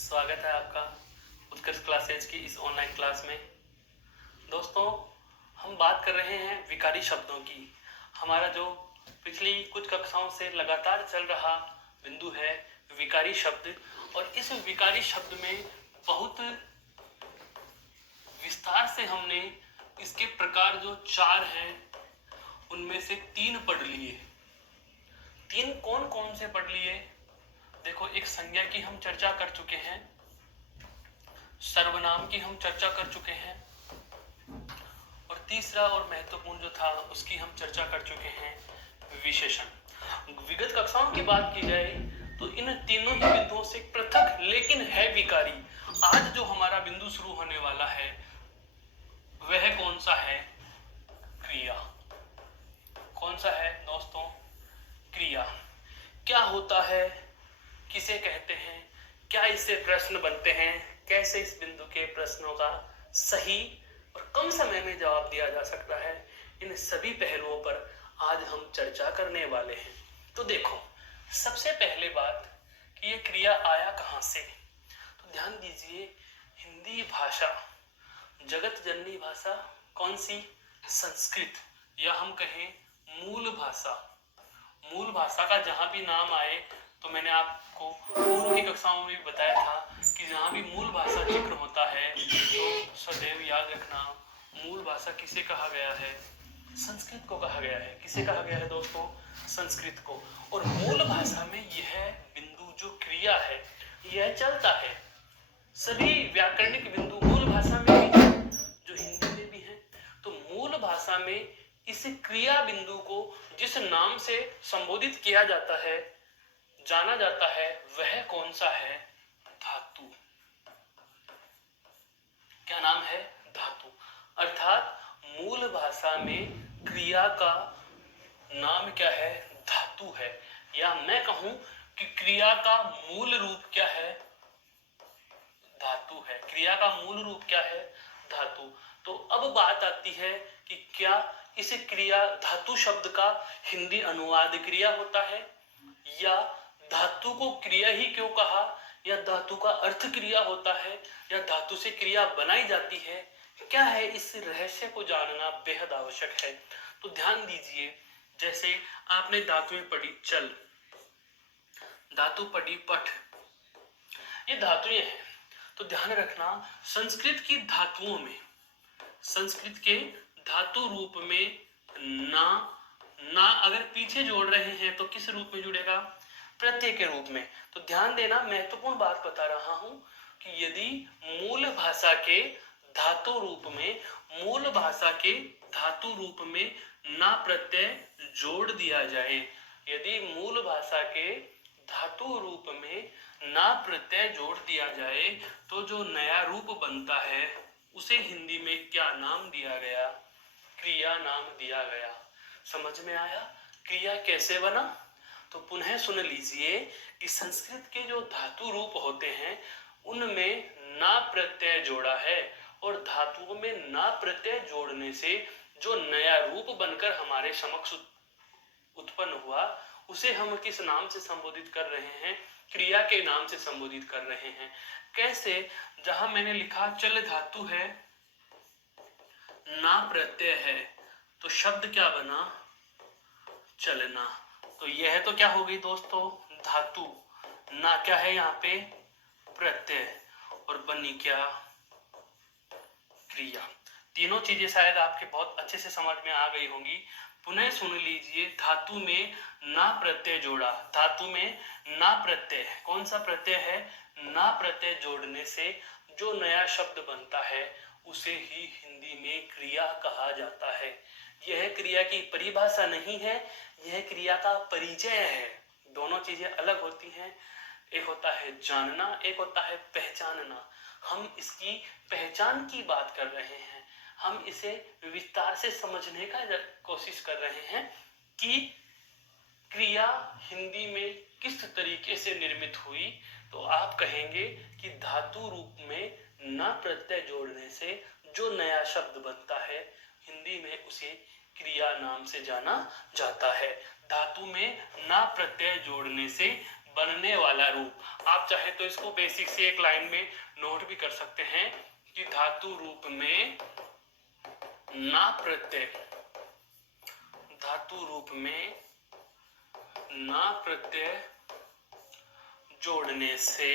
स्वागत है आपका उत्कर्ष क्लासेज की इस ऑनलाइन क्लास में। दोस्तों, हम बात कर रहे हैं विकारी शब्दों की। हमारा जो पिछली कुछ कक्षाओं से लगातार चल रहा बिंदु है विकारी शब्द, और इस विकारी शब्द में बहुत विस्तार से हमने इसके प्रकार जो 4 हैं उनमें से 3 पढ़ लिए। 3 कौन कौन से पढ़ लिए? देखो, एक संज्ञा की हम चर्चा कर चुके हैं, सर्वनाम की हम चर्चा कर चुके हैं, और तीसरा और महत्वपूर्ण जो था उसकी हम चर्चा कर चुके हैं, विशेषण। विगत कक्षाओं की बात की जाए तो इन तीनों ही बिंदुओं से पृथक लेकिन है विकारी आज जो हमारा बिंदु शुरू होने वाला है वह कौन सा है? क्रिया। कौन सा है दोस्तों? क्रिया। क्या होता है, किसे कहते हैं, क्या इससे प्रश्न बनते हैं, कैसे इस बिंदु के प्रश्नों का सही और कम समय में जवाब दिया जा सकता है, इन सभी पहलुओं पर आज हम चर्चा करने वाले हैं। तो देखो, सबसे पहले बात कि ये क्रिया आया कहां से, तो ध्यान दीजिए, हिंदी भाषा जगत जननी भाषा कौन सी? संस्कृत, या हम कहें मूल भाषा। मूल भाषा का जहां भी नाम आए, तो मैंने आपको पूर्व की कक्षाओं में बताया था कि जहां भी मूल भाषा जिक्र होता है तो सदैव याद रखना, मूल भाषा किसे कहा गया है? संस्कृत को कहा गया है। किसे कहा गया है दोस्तों? संस्कृत को। और मूल भाषा में यह बिंदु जो क्रिया है यह चलता है। सभी व्याकरणिक बिंदु मूल भाषा में भी है जो हिंदी में भी है। तो मूल भाषा में इस क्रिया बिंदु को जिस नाम से संबोधित किया जाता है, जाना जाता है, वह कौन सा है? धातु। क्या नाम है? धातु। अर्थात मूल भाषा में क्रिया का नाम क्या है? धातु है। या मैं कहूं कि क्रिया का मूल रूप क्या है? धातु है। क्रिया का मूल रूप क्या है? धातु। तो अब बात आती है कि क्या इस क्रिया धातु शब्द का हिंदी अनुवाद क्रिया होता है, या धातु को क्रिया ही क्यों कहा, या धातु का अर्थ क्रिया होता है, या धातु से क्रिया बनाई जाती है? क्या है, इस रहस्य को जानना बेहद आवश्यक है। तो ध्यान दीजिए, जैसे आपने धातुएं पढ़ी चल, धातु पढ़ी पठ, ये धातुएं हैं। तो ध्यान रखना, संस्कृत की धातुओं में, संस्कृत के धातु रूप में ना, ना अगर पीछे जोड़ रहे हैं तो किस रूप में जुड़ेगा? प्रत्यय के रूप में। तो ध्यान देना, महत्वपूर्ण बात बता रहा हूं कि यदि मूल भाषा के धातु रूप में, मूल भाषा के धातु रूप में ना प्रत्यय जोड़ दिया जाए, यदि मूल भाषा के धातु रूप में ना प्रत्यय जोड़ दिया जाए, तो जो नया रूप बनता है उसे हिंदी में क्या नाम दिया गया? क्रिया नाम दिया गया। समझ में आया क्रिया कैसे बना? तो पुनः सुन लीजिए कि संस्कृत के जो धातु रूप होते हैं उनमें ना प्रत्यय जोड़ा है, और धातुओं में ना प्रत्यय जोड़ने से जो नया रूप बनकर हमारे समक्ष उत्पन्न हुआ उसे हम किस नाम से संबोधित कर रहे हैं? क्रिया के नाम से संबोधित कर रहे हैं। कैसे? जहां मैंने लिखा चल धातु है, ना प्रत्यय है, तो शब्द क्या बना? चलना। तो यह तो क्या हो गई दोस्तों? धातु। ना क्या है यहाँ पे? प्रत्यय। और बनी क्या? क्रिया। तीनों चीजें शायद आपके बहुत अच्छे से समझ में आ गई होंगी। पुनः सुन लीजिए, धातु में ना प्रत्यय जोड़ा, धातु में ना प्रत्यय, कौन सा प्रत्यय है? ना प्रत्यय जोड़ने से जो नया शब्द बनता है उसे ही हिंदी में क्रिया कहा जाता है। यह क्रिया की परिभाषा नहीं है, यह क्रिया का परिचय है। दोनों चीजें अलग होती हैं, एक होता है जानना, एक होता है पहचानना। हम इसकी पहचान की बात कर रहे हैं, हम इसे विस्तार से समझने का कोशिश कर रहे हैं कि क्रिया हिंदी में किस तरीके से निर्मित हुई। तो आप कहेंगे कि धातु रूप में ना प्रत्यय जोड़ने से जो नया शब्द बनता है हिंदी में उसे क्रिया नाम से जाना जाता है। धातु में ना प्रत्यय जोड़ने से बनने वाला रूप। आप चाहे तो इसको बेसिक से एक लाइन में नोट भी कर सकते हैं कि धातु रूप में ना प्रत्यय, धातु रूप में ना प्रत्यय जोड़ने से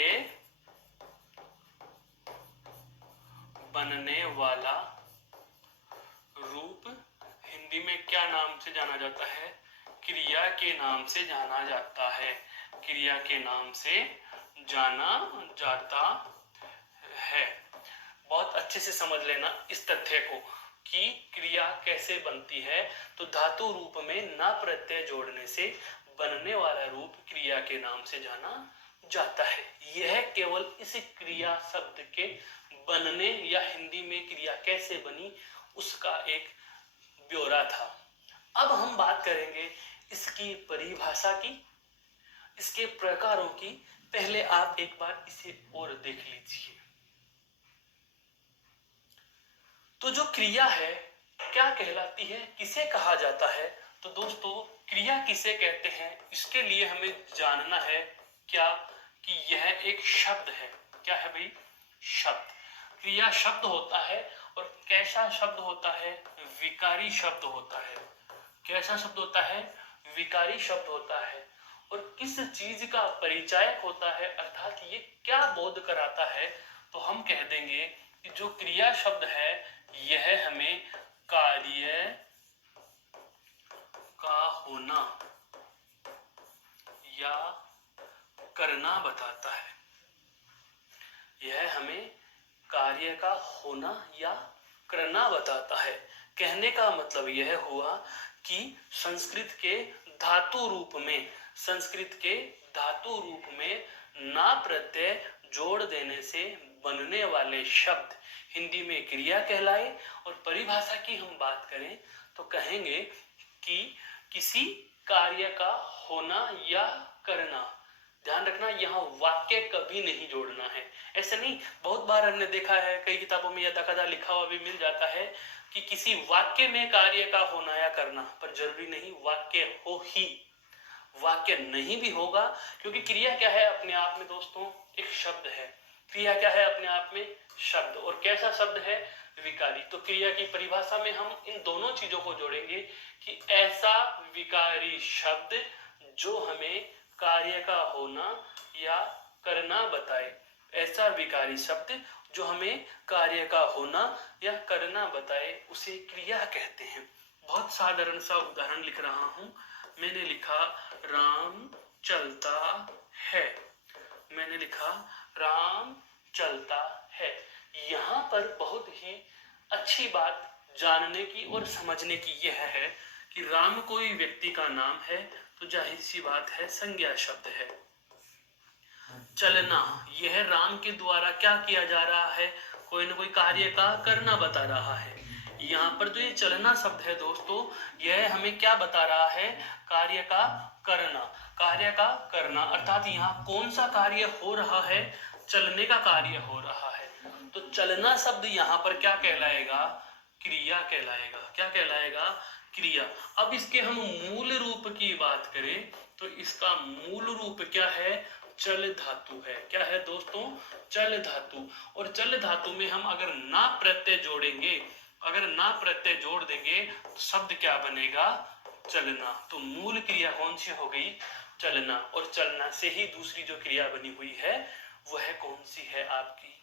बनने वाला रूप हिंदी में क्या नाम से जाना जाता है? क्रिया के नाम से जाना जाता है, क्रिया के नाम से जाना जाता है। बहुत अच्छे से समझ लेना इस तथ्य को कि क्रिया कैसे बनती है। तो धातु रूप में ना प्रत्यय जोड़ने से बनने वाला रूप क्रिया के नाम से जाना जाता है। यह केवल इस क्रिया शब्द के बनने या हिंदी में क्रिया कैसे बनी उसका एक ब्यौरा था। अब हम बात करेंगे इसकी परिभाषा की, इसके प्रकारों की। पहले आप एक बार इसे और देख लीजिए। तो जो क्रिया है क्या कहलाती है, किसे कहा जाता है? तो दोस्तों क्रिया किसे कहते हैं इसके लिए हमें जानना है क्या कि यह एक शब्द है। क्या है भाई? शब्द। क्रिया शब्द होता है और कैसा शब्द होता है? विकारी शब्द होता है। कैसा शब्द होता है? विकारी शब्द होता है। और किस चीज का परिचायक होता है, अर्थात ये क्या बोध कराता है? तो हम कह देंगे कि जो क्रिया शब्द है यह हमें कार्य का होना या करना बताता है। यह हमें कार्य का होना या करना बताता है। कहने का मतलब यह हुआ कि संस्कृत के धातु रूप में, संस्कृत के धातु रूप में ना प्रत्यय जोड़ देने से बनने वाले शब्द हिंदी में क्रिया कहलाए। और परिभाषा की हम बात करें तो कहेंगे कि किसी कार्य का होना या करना। ध्यान रखना यहाँ वाक्य कभी नहीं जोड़ना है। ऐसे नहीं, बहुत बार हमने देखा है कई किताबों में यदा कदा लिखा हुआ भी मिल जाता है कि किसी वाक्य में कार्य का होना या करना, पर जरूरी नहीं वाक्य हो ही, वाक्य नहीं भी होगा। क्योंकि क्रिया क्या है अपने आप में दोस्तों? एक शब्द है। क्रिया क्या है अपने आप में? शब्द। और कैसा शब्द है? विकारी। तो क्रिया की परिभाषा में हम इन दोनों चीजों को जोड़ेंगे कि ऐसा विकारी शब्द जो हमें कार्य का होना या करना बताए। ऐसा विकारी शब्द जो हमें कार्य का होना या करना बताए उसे क्रिया कहते हैं। बहुत साधारण सा उदाहरण लिख रहा हूं। मैंने लिखा राम चलता है। मैंने लिखा राम चलता है। यहाँ पर बहुत ही अच्छी बात जानने की और समझने की यह है कि राम कोई व्यक्ति का नाम है तो जाहिर सी बात है संज्ञा शब्द है। चलना, यह राम के द्वारा क्या किया जा रहा है? कोई ना कोई कार्य का करना बता रहा है। यहाँ पर जो ये चलना शब्द है दोस्तों, यह हमें क्या बता रहा है? कार्य का करना। कार्य का करना अर्थात यहाँ कौन सा कार्य हो रहा है? चलने का कार्य हो रहा है। तो चलना शब्द यहाँ पर क्या कहलाएगा? क्रिया कहलाएगा। क्या कहलाएगा? क्रिया। अब इसके हम मूल रूप की बात करें तो इसका मूल रूप क्या है? चल धातु है। क्या है दोस्तों? चल धातु। और चल धातु में हम अगर ना प्रत्यय जोड़ेंगे, अगर ना प्रत्यय जोड़ देंगे तो शब्द क्या बनेगा? चलना। तो मूल क्रिया कौन सी हो गई? चलना। और चलना से ही दूसरी जो क्रिया बनी हुई है वह कौन सी है आपकी?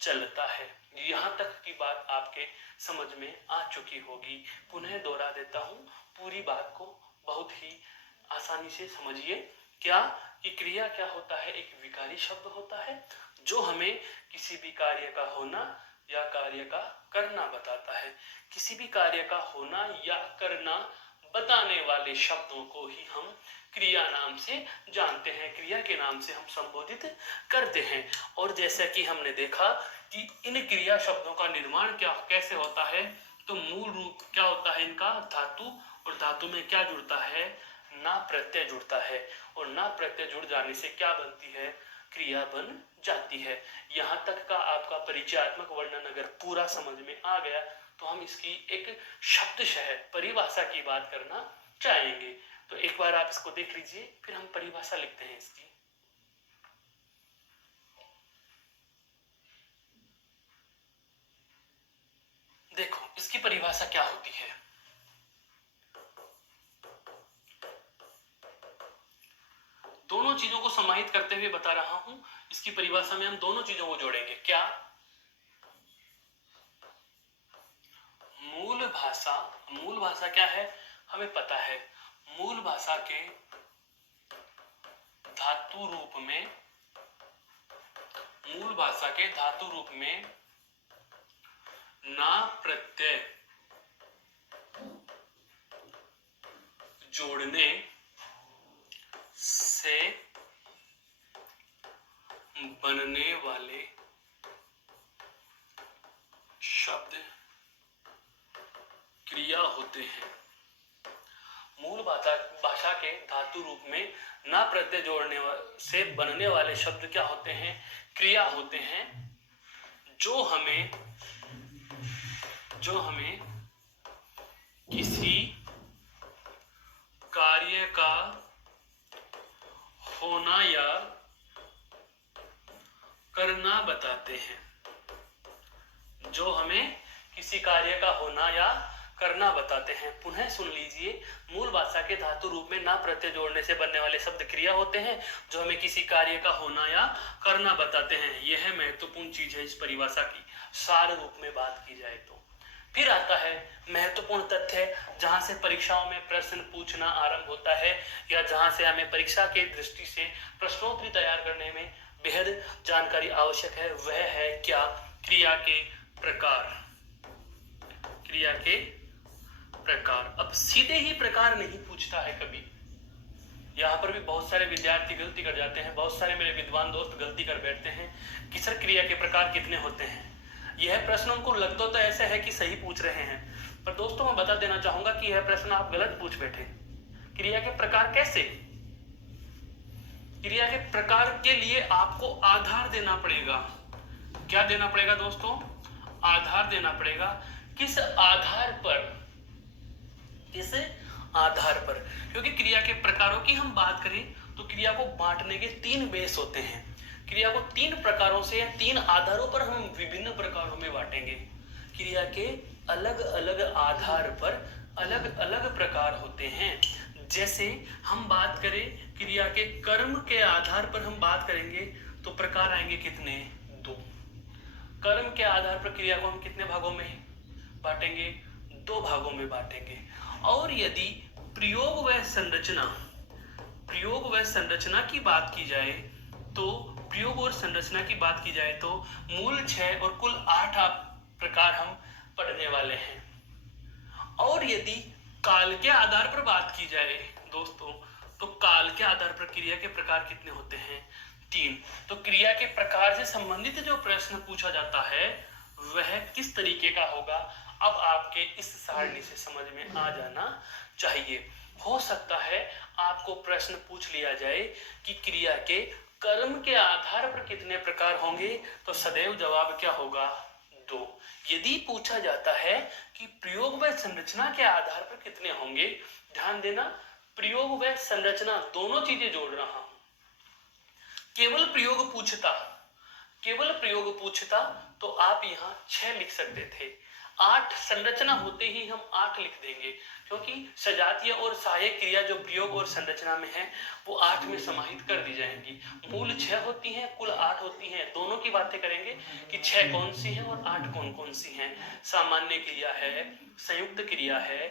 चलता है। यहाँ तक की बात आपके समझ में आ चुकी होगी। पुनः दोहरा देता हूँ, पूरी बात को बहुत ही आसानी से समझिए। क्या कि क्रिया क्या होता है? एक विकारी शब्द होता है जो हमें किसी भी कार्य का होना या कार्य का करना बताता है। किसी भी कार्य का होना या करना बताने वाले शब्दों को ही हम क्रिया नाम से जानते हैं, क्रिया के नाम से हम संबोधित करते हैं। और जैसा कि हमने देखा कि इन क्रिया शब्दों का निर्माण क्या कैसे होता है, तो मूल रूप क्या होता है इनका? धातु। और धातु में क्या जुड़ता है? ना प्रत्यय जुड़ता है। और ना प्रत्यय जुड़ जाने से क्या बनती है? क्रिया बन जाती है। यहाँ तक का आपका परिचयात्मक वर्णन अगर पूरा समझ में आ गया तो हम इसकी एक शब्दशः परिभाषा की बात करना चाहेंगे। तो एक बार आप इसको देख लीजिए, फिर हम परिभाषा लिखते हैं इसकी। इसकी परिभाषा क्या होती है? दोनों चीजों को समाहित करते हुए बता रहा हूं। इसकी परिभाषा में हम दोनों चीजों को जोड़ेंगे। क्या? मूल भाषा। मूल भाषा क्या है हमें पता है। मूल भाषा के धातु रूप में, मूल भाषा के धातु रूप में ना प्रत्यय जोड़ने से बनने वाले शब्द क्रिया होते हैं। मूल भाषा के धातु रूप में ना प्रत्यय जोड़ने से बनने वाले शब्द क्या होते हैं? क्रिया होते हैं, जो हमें किसी कार्य का होना या करना बताते हैं। जो हमें किसी कार्य का होना या करना बताते हैं। पुनः सुन लीजिए, मूल भाषा के धातु रूप में ना प्रत्यय जोड़ने से बनने वाले शब्द क्रिया होते हैं, जो हमें किसी कार्य का होना या करना बताते हैं। यह महत्वपूर्ण चीज है इस परिभाषा की, सार रूप में बात की जाए तो। फिर आता है महत्वपूर्ण तथ्य, जहां से परीक्षाओं में प्रश्न पूछना आरंभ होता है, या जहां से हमें परीक्षा के दृष्टि से प्रश्नोत्तरी तैयार करने में बेहद जानकारी आवश्यक है। वह है क्या? क्रिया के प्रकार। क्रिया के प्रकार। अब सीधे ही प्रकार नहीं पूछता है कभी। यहाँ पर भी बहुत सारे विद्यार्थी गलती कर जाते हैं, बहुत सारे मेरे विद्वान दोस्त गलती कर बैठते हैं कि सर क्रिया के प्रकार कितने होते हैं। यह प्रश्न उनको लगता तो ऐसा है कि सही पूछ रहे हैं, पर दोस्तों मैं बता देना चाहूंगा कि यह प्रश्न आप गलत पूछ बैठे। क्रिया के प्रकार कैसे? क्रिया के प्रकार के लिए आपको आधार देना पड़ेगा। क्या देना पड़ेगा दोस्तों? आधार देना पड़ेगा। किस आधार पर? किस आधार पर? क्योंकि क्रिया के प्रकारों की हम बात करें तो क्रिया को बांटने के 3 बेस होते हैं। क्रिया को 3 प्रकारों से या 3 आधारों पर हम विभिन्न प्रकारों में बांटेंगे। क्रिया के अलग अलग आधार पर अलग अलग प्रकार होते हैं। जैसे हम बात करें क्रिया के कर्म के आधार पर हम बात करेंगे तो प्रकार आएंगे कितने? 2। कर्म के आधार पर क्रिया को हम कितने भागों में बांटेंगे? 2 भागों में बांटेंगे। और यदि प्रयोग व संरचना की बात की जाए तो प्रयोग और संरचना की बात की जाए तो मूल 6 और कुल 8 प्रकार हम पढ़ने वाले हैं। और यदि काल के आधार पर बात की जाए दोस्तों, तो काल के आधार पर क्रिया के प्रकार कितने होते हैं? 3। तो क्रिया के प्रकार से संबंधित जो प्रश्न पूछा जाता है वह किस तरीके का होगा, अब आपके इस सारणी से समझ में आ जाना चाहिए। हो सकता है आपको प्रश्न पूछ लिया जाए कि क्रिया के कर्म के आधार पर कितने प्रकार होंगे, तो सदैव जवाब क्या होगा? 2। यदि पूछा जाता है कि प्रयोग व संरचना के आधार पर कितने होंगे, ध्यान देना, प्रयोग व संरचना दोनों चीजें जोड़ रहा हूं। केवल प्रयोग पूछता तो आप यहाँ 6 लिख सकते थे। 8 संरचना होते ही हम 8 लिख देंगे, क्योंकि सजातीय और सहायक क्रिया जो प्रयोग और संरचना में है वो 8 में समाहित कर दी जाएंगी। मूल 6 होती हैं, कुल 8 होती हैं। दोनों की बातें करेंगे कि 6 कौन सी हैं और 8 कौन कौन सी हैं। सामान्य क्रिया है, संयुक्त क्रिया है,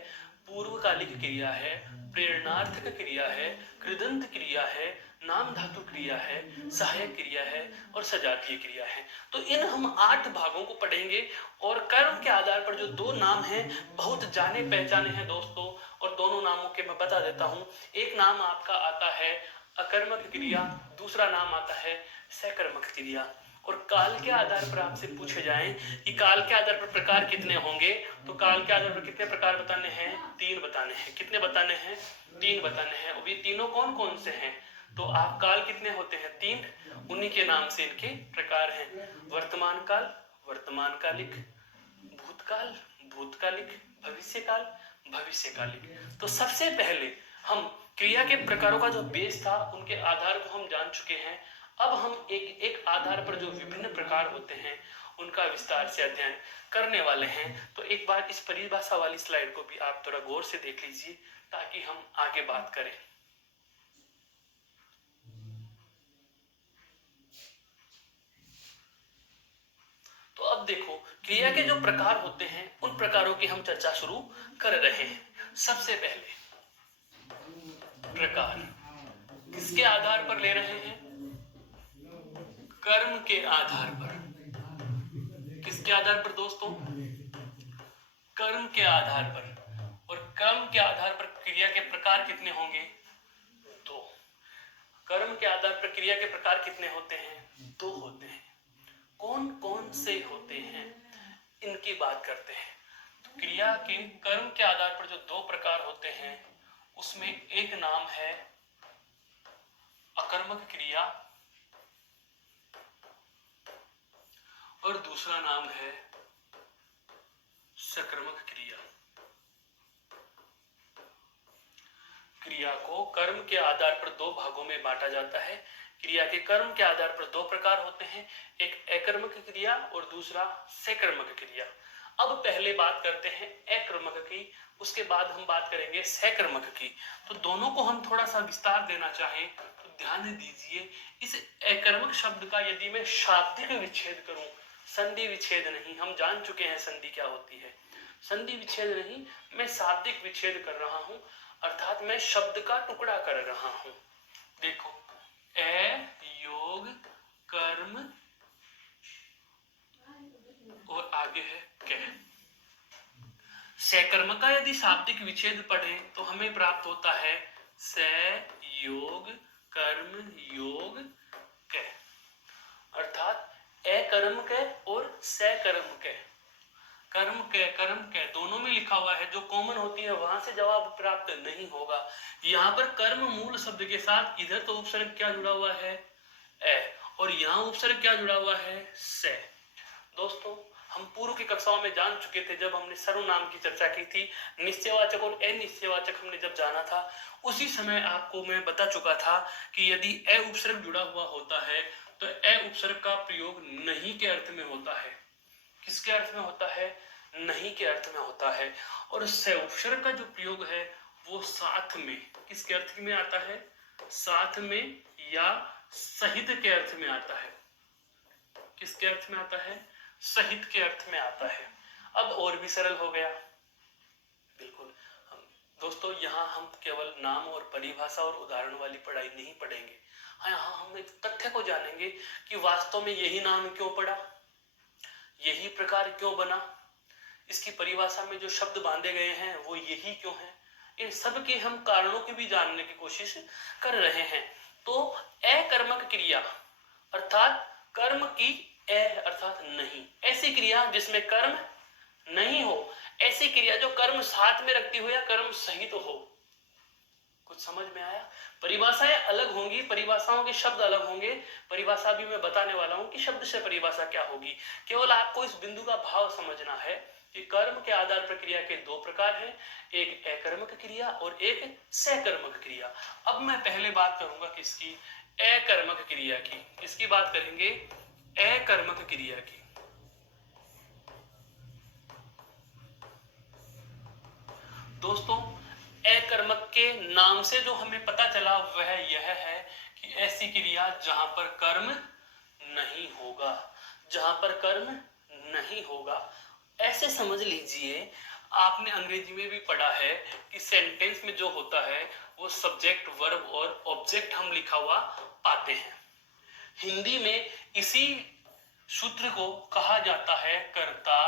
पूर्वकालिक क्रिया है, प्रेरणार्थक क्रिया है, कृदंत क्रिया है, नाम धातु क्रिया है, सहायक क्रिया है और सजातीय क्रिया है। तो इन हम 8 भागों को पढ़ेंगे। और कर्म के आधार पर जो 2 नाम हैं बहुत जाने पहचाने हैं दोस्तों, और दोनों नामों के मैं बता देता हूं। एक नाम आपका आता है अकर्मक क्रिया, दूसरा नाम आता है सकर्मक क्रिया। और काल के आधार पर आपसे पूछे जाएं कि काल के आधार पर प्रकार कितने होंगे, तो काल के आधार पर कितने प्रकार बताने हैं? 3 बताने हैं। कितने बताने हैं? 3 बताने हैं। और ये तीनों कौन कौन से हैं? तो आप काल कितने होते हैं? 3। उन्हीं के नाम से इनके प्रकार हैं। वर्तमान काल, वर्तमानकालिक, भूतकाल, भूतकालिक, भविष्यकाल, भविष्यकालिक। तो सबसे पहले हम क्रिया के प्रकारों का जो बेस था उनके आधार को हम जान चुके हैं। अब हम एक एक आधार पर जो विभिन्न प्रकार होते हैं उनका विस्तार से अध्ययन करने वाले हैं। तो एक बार इस परिभाषा वाली स्लाइड को भी आप थोड़ा गौर से देख लीजिए ताकि हम आगे बात करें। तो अब देखो, क्रिया के जो प्रकार होते हैं उन प्रकारों की हम चर्चा शुरू कर रहे हैं। सबसे पहले प्रकार किसके आधार पर ले रहे हैं? कर्म के आधार पर। किसके आधार पर दोस्तों? कर्म के आधार पर। और कर्म के आधार पर क्रिया के प्रकार कितने होंगे? दो। कर्म के आधार पर क्रिया के प्रकार कितने होते हैं? दो होते हैं। कौन कौन से होते हैं इनकी बात करते हैं। तो क्रिया के कर्म के आधार पर जो दो प्रकार होते हैं उसमें एक नाम है अकर्मक क्रिया और दूसरा नाम है सकर्मक क्रिया। क्रिया को कर्म के आधार पर दो भागों में बांटा जाता है। क्रिया के कर्म के आधार पर दो प्रकार होते हैं, एक अकर्मक क्रिया और दूसरा सकर्मक क्रिया। अब पहले बात करते हैं अकर्मक की, उसके बाद हम बात करेंगे सकर्मक की। तो दोनों को हम थोड़ा सा विस्तार देना चाहें तो ध्यान दीजिए, इस अकर्मक शब्द का यदि मैं शाब्दिक विच्छेद करूं, संधि विच्छेद नहीं, हम जान चुके हैं संधि क्या होती है, संधि विच्छेद नहीं, मैं शाब्दिक विच्छेद कर रहा हूं, अर्थात मैं शब्द का टुकड़ा कर रहा हूं। देखो, ए योग कर्म और आगे है कह। सकर्म का यदि शाब्दिक विच्छेद पढ़े तो हमें प्राप्त होता है स योग कर्म योग कह, अर्थात अकर्म के और सकर्म के। कर्म के दोनों में लिखा हुआ है, जो कॉमन होती है वहां से जवाब प्राप्त नहीं होगा। यहाँ पर कर्म मूल शब्द के साथ इधर तो उपसर्ग क्या जुड़ा हुआ है? ए, और यहाँ उपसर्ग क्या जुड़ा हुआ है? से। दोस्तों, हम पूर्व की कक्षाओं में जान चुके थे, जब हमने सर्वनाम की चर्चा की थी, निश्चयवाचक और अनिश्चयवाचक हमने जब जाना था, उसी समय आपको मैं बता चुका था कि यदि अ उपसर्ग जुड़ा हुआ होता है तो अ उपसर्ग का प्रयोग नहीं के अर्थ में होता है। किसके अर्थ में होता है? नहीं के अर्थ में होता है। और स उपसर्ग का जो प्रयोग है वो साथ में, किसके अर्थ में आता है? साथ में या सहित के अर्थ में आता है। किसके अर्थ में आता है? सहित के अर्थ में आता है। अब और भी सरल हो गया। बिल्कुल दोस्तों, यहाँ हम केवल नाम और परिभाषा और उदाहरण वाली पढ़ाई नहीं पढ़ेंगे, यहाँ हम एक तथ्य को जानेंगे कि वास्तव में यही नाम क्यों पड़ा, यही प्रकार क्यों बना, इसकी परिभाषा में जो शब्द बांधे गए हैं वो यही क्यों है। इन सब के हम कारणों की भी जानने की कोशिश कर रहे हैं। तो अकर्मक क्रिया अर्थात कर्म की अर्थात नहीं, ऐसी क्रिया जिसमें कर्म नहीं हो, ऐसी क्रिया जो कर्म साथ में रखती हो या कर्म सहित हो। कुछ समझ में आया? परिभाषाएं अलग होंगी, परिभाषाओं के शब्द अलग होंगे, परिभाषा भी मैं बताने वाला हूं कि शब्द से परिभाषा क्या होगी। केवल आपको इस बिंदु का भाव समझना है कि कर्म के आधार पर क्रिया के दो प्रकार हैं, एक अकर्मक क्रिया और एक सकर्मक क्रिया। अब मैं पहले बात करूंगा किसकी? अकर्मक क्रिया की। किसकी बात करेंगे? अकर्मक क्रिया की। दोस्तों, अकर्मक के नाम से जो हमें पता चला वह यह है कि ऐसी क्रिया जहां पर कर्म नहीं होगा, जहां पर कर्म नहीं होगा। ऐसे समझ लीजिए, आपने अंग्रेजी में भी पढ़ा है कि सेंटेंस में जो होता है वो सब्जेक्ट वर्ब और ऑब्जेक्ट हम लिखा हुआ पाते हैं। हिंदी में इसी सूत्र को कहा जाता है कर्ता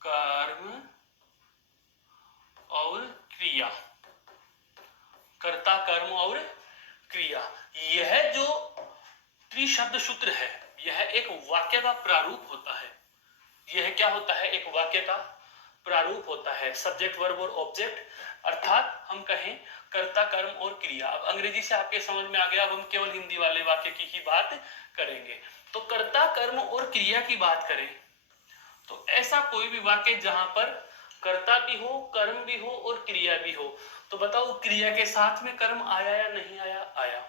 कर्म और क्रिया। कर्ता कर्म और क्रिया, यह जो त्रिशब्द सूत्र है यह एक वाक्य का प्रारूप होता है। यह क्या होता है? एक वाक्य का प्रारूप होता है, सब्जेक्ट वर्ब और ऑब्जेक्ट, अर्थात हम कहें कर्ता कर्म और क्रिया। अब अंग्रेजी से आपके समझ में आ गया, अब हम केवल हिंदी वाले वाक्य की ही बात करेंगे। तो कर्ता कर्म और क्रिया की बात करें तो ऐसा कोई भी वाक्य जहां पर कर्ता भी हो, कर्म भी हो और क्रिया भी हो। तो बताओ, क्रिया के साथ में कर्म आया या नहीं आया? आया।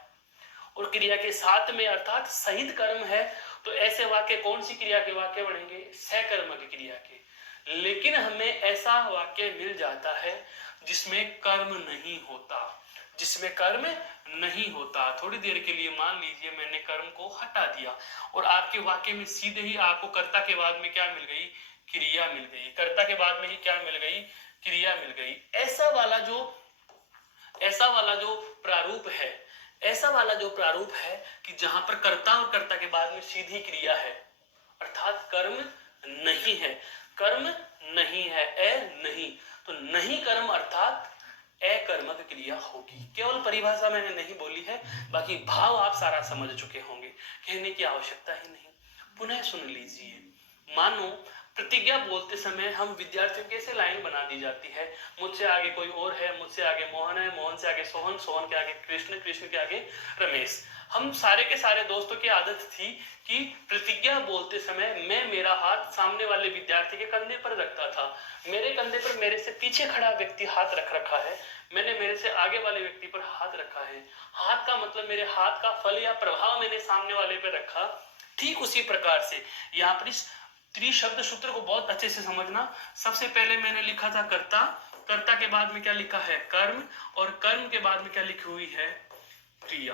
और क्रिया के साथ में अर्थात सहित कर्म है, तो ऐसे वाक्य कौन सी क्रिया के वाक्य बनेंगे? सकर्मक क्रिया के। लेकिन हमें ऐसा वाक्य मिल जाता है जिसमें कर्म नहीं होता, जिसमें कर्म नहीं होता। थोड़ी देर के लिए मान लीजिए मैंने कर्म को हटा दिया और आपके वाक्य में सीधे ही आपको कर्ता के बाद में क्या मिल गई? क्रिया मिल गई। कर्ता के बाद में ही क्या मिल गई? क्रिया मिल गई। ऐसा वाला जो प्रारूप है, ऐसा वाला जो प्रारूप है कि जहां पर कर्ता और कर्ता के बाद में सीधी क्रिया है, अर्थात कर्म नहीं है, कर्म नहीं है, नहीं, तो नहीं कर्म अर्थात अकर्मक क्रिया होगी। केवल परिभाषा मैंने नहीं बोली है, बाकी भाव आप सारा समझ चुके होंगे, कहने की आवश्यकता ही नहीं। पुनः सुन लीजिए। मानो प्रतिज्ञा बोलते समय हम विद्यार्थियों की ऐसे लाइन बना दी जाती है, मुझसे आगे कोई और है, मुझसे आगे मोहन है, मोहन से आगे सोहन, सोहन के आगे कृष्ण, कृष्ण के आगे रमेश। हम सारे के सारे दोस्तों की आदत थी कि प्रतिज्ञा बोलते समय मैं मेरा हाथ सामने वाले विद्यार्थी के कंधे पर रखता था। मेरे कंधे पर मेरे से पीछे खड़ा व्यक्ति हाथ रख रखा है, मैंने मेरे से आगे वाले व्यक्ति पर हाथ रखा है। हाथ का मतलब मेरे हाथ का फल या प्रभाव मैंने सामने वाले पर रखा। ठीक उसी प्रकार से यहाँ पर इस त्रिशब्द सूत्र को बहुत अच्छे से समझना। सबसे पहले मैंने लिखा था कर्ता, कर्ता के बाद में क्या लिखा है? कर्म, और कर्म के बाद में क्या लिखी हुई है? क्रिया।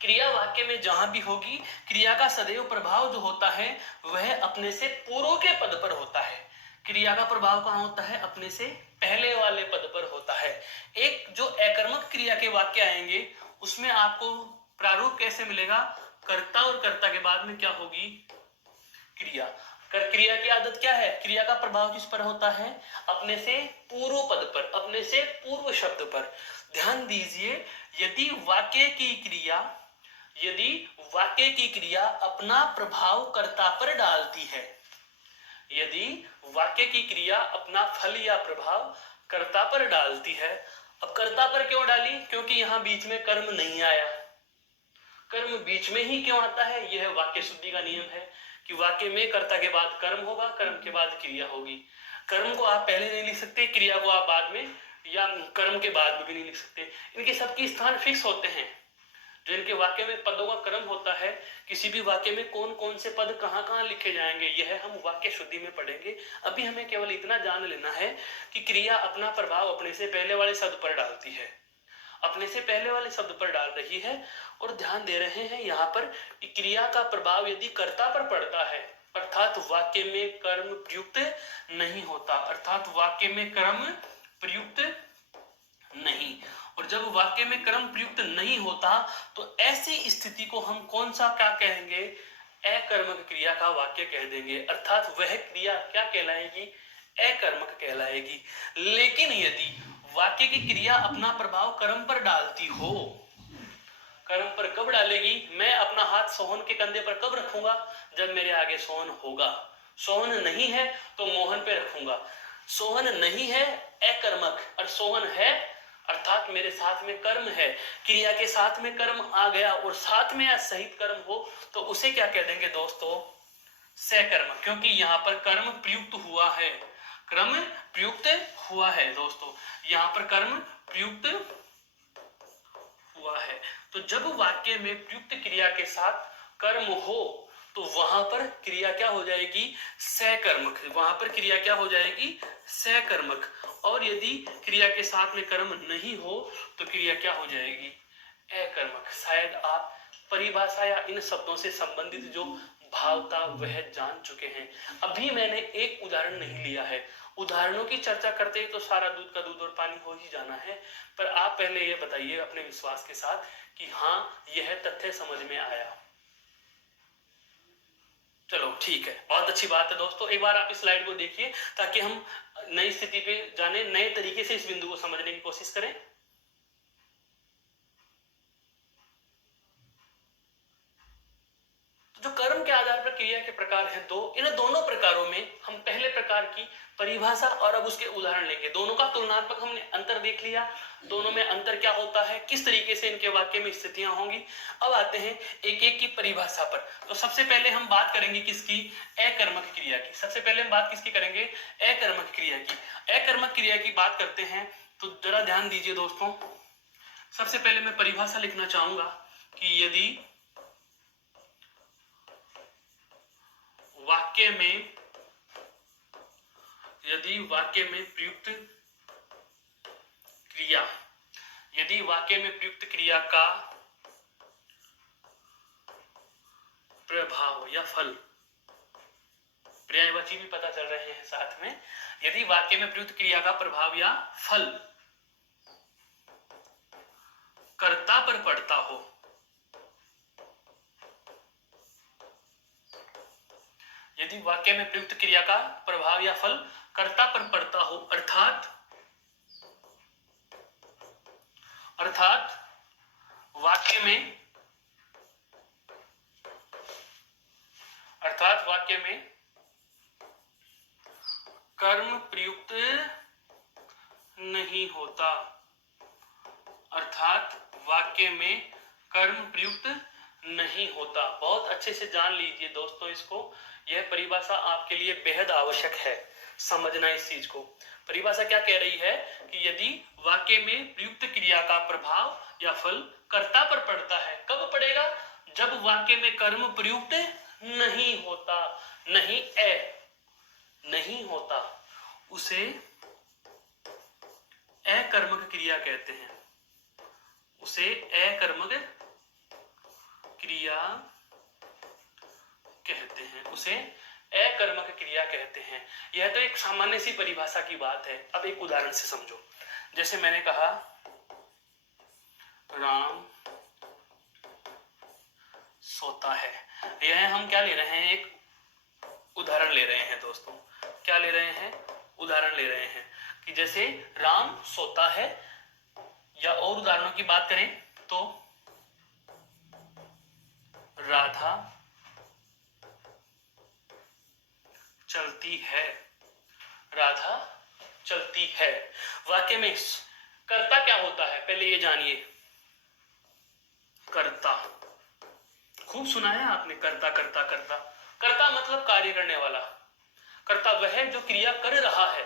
क्रिया वाक्य में जहां भी होगी, क्रिया का सदैव प्रभाव जो होता है वह अपने से पूर्व के पद पर होता है। क्रिया का प्रभाव कहां होता है? अपने से पहले वाले पद पर होता है। एक जो अकर्मक क्रिया के वाक्य आएंगे उसमें आपको प्रारूप कैसे मिलेगा? कर्ता और कर्ता के बाद में क्या होगी? क्रिया। क्रिया की आदत क्या है? क्रिया का प्रभाव किस पर होता है? अपने से पूर्व पद पर, अपने से पूर्व शब्द पर। ध्यान दीजिए, यदि वाक्य की क्रिया अपना प्रभाव कर्ता पर डालती है, यदि वाक्य की क्रिया अपना फल या प्रभाव कर्ता पर डालती है, अब कर्ता पर क्यों डाली? क्योंकि यहां बीच में कर्म नहीं आया। कर्म बीच में ही क्यों आता है? यह वाक्य शुद्धि का नियम है कि वाक्य में कर्ता के बाद कर्म होगा, कर्म के बाद क्रिया होगी। कर्म को आप पहले नहीं लिख सकते, क्रिया को आप बाद में या कर्म के बाद में भी नहीं लिख सकते। इनके सबके स्थान फिक्स होते हैं। जो इनके वाक्य में पदों का क्रम होता है, किसी भी वाक्य में कौन कौन से पद कहाँ कहाँ लिखे जाएंगे, यह हम वाक्य शुद्धि में पढ़ेंगे। अभी हमें केवल इतना जान लेना है कि क्रिया अपना प्रभाव अपने से पहले वाले शब्द पर डालती है, अपने से पहले वाले शब्द पर डाल रही है। और ध्यान दे रहे हैं यहाँ पर कि क्रिया का प्रभाव यदि कर्ता पर पड़ता है, अर्थात वाक्य में कर्म प्रयुक्त नहीं होता, अर्थात वाक्य में कर्म प्रयुक्त नहीं। और जब वाक्य में कर्म प्रयुक्त नहीं होता तो ऐसी स्थिति को हम कौन सा क्या कहेंगे? अकर्मक क्रिया का वाक्य कह देंगे, अर्थात वह क्रिया क्या कहलाएगी? अकर्मक कहलाएगी। लेकिन यदि वाक्य की क्रिया अपना प्रभाव कर्म पर डालती हो, कर्म पर कब डालेगी? मैं अपना हाथ सोहन के कंधे पर कब रखूंगा? जब मेरे आगे सोहन होगा। सोहन नहीं है तो मोहन पे रखूंगा। सोहन नहीं है अकर्मक, और सोहन है अर्थात मेरे साथ में कर्म है। क्रिया के साथ में कर्म आ गया और साथ में या सहित कर्म हो तो उसे क्या कह देंगे दोस्तों? सकर्म, क्योंकि यहाँ पर कर्म प्रयुक्त हुआ है, कर्म प्रयुक्त हुआ है दोस्तों, यहाँ पर कर्म प्रयुक्त हुआ है। तो जब वाक्य में प्रयुक्त क्रिया के साथ कर्म हो तो वहां पर क्रिया क्या हो जाएगी? सकर्मक। वहां पर क्रिया क्या हो जाएगी? सकर्मक। और यदि क्रिया के साथ में कर्म नहीं हो तो क्रिया क्या हो जाएगी? अकर्मक। शायद आप परिभाषा या इन शब्दों से संबंधित जो भाव था वह जान चुके हैं। अभी मैंने एक उदाहरण नहीं लिया है, उदाहरणों की चर्चा करते ही तो सारा दूध का दूध और पानी हो ही जाना है। पर आप पहले ये बताइए अपने विश्वास के साथ कि हाँ यह तथ्य समझ में आया। चलो ठीक है, बहुत अच्छी बात है दोस्तों। एक बार आप इस स्लाइड को देखिए ताकि हम नई स्थिति पे जाने, नए तरीके से इस बिंदु को समझने की कोशिश करें। जो कर्म के आधार पर क्रिया के प्रकार हैं दो, इन दोनों प्रकारों में हम पहले प्रकार की परिभाषा और अब उसके उदाहरण लेंगे। दोनों का तुलनात्मक हमने अंतर देख लिया, दोनों में अंतर क्या होता है, किस तरीके से इनके वाक्य में स्थितियां होंगी। अब आते हैं एक एक की परिभाषा पर। तो सबसे पहले हम बात करेंगे किसकी? अकर्मक क्रिया की। सबसे पहले हम बात किसकी करेंगे? अकर्मक क्रिया की। अकर्मक क्रिया की बात करते हैं तो जरा ध्यान दीजिए दोस्तों। सबसे पहले मैं परिभाषा लिखना चाहूंगा। कि यदि वाक्य में प्रयुक्त क्रिया का प्रभाव या फल, पर्यायवाची भी पता चल रहे हैं साथ में, यदि वाक्य में प्रयुक्त क्रिया का प्रभाव या फल कर्ता पर पड़ता हो, यदि वाक्य में प्रयुक्त क्रिया का प्रभाव या फल कर्ता पर पड़ता हो, अर्थात वाक्य में कर्म प्रयुक्त नहीं होता, बहुत अच्छे से जान लीजिए दोस्तों इसको, यह परिभाषा आपके लिए बेहद आवश्यक है समझना इस चीज को। परिभाषा क्या कह रही है कि यदि वाक्य में प्रयुक्त क्रिया का प्रभाव या फल कर्ता पर पड़ता है, कब पड़ेगा? जब वाक्य में कर्म प्रयुक्त नहीं होता, नहीं होता, उसे अकर्मक क्रिया कहते हैं, उसे अकर्मक क्रिया कहते हैं। यह तो एक सामान्य सी परिभाषा की बात है। अब एक उदाहरण से समझो, जैसे मैंने कहा राम सोता है, यह हम क्या ले रहे हैं? एक उदाहरण ले रहे हैं दोस्तों। क्या ले रहे हैं? उदाहरण ले रहे हैं कि जैसे राम सोता है, या और उदाहरणों की बात करें तो राधा चलती है। वाक्य में कर्ता क्या होता है पहले ये जानिए। कर्ता खूब सुना है आपने, कर्ता कर्ता कर्ता। कर्ता मतलब कार्य करने वाला। कर्ता वह जो क्रिया कर रहा है,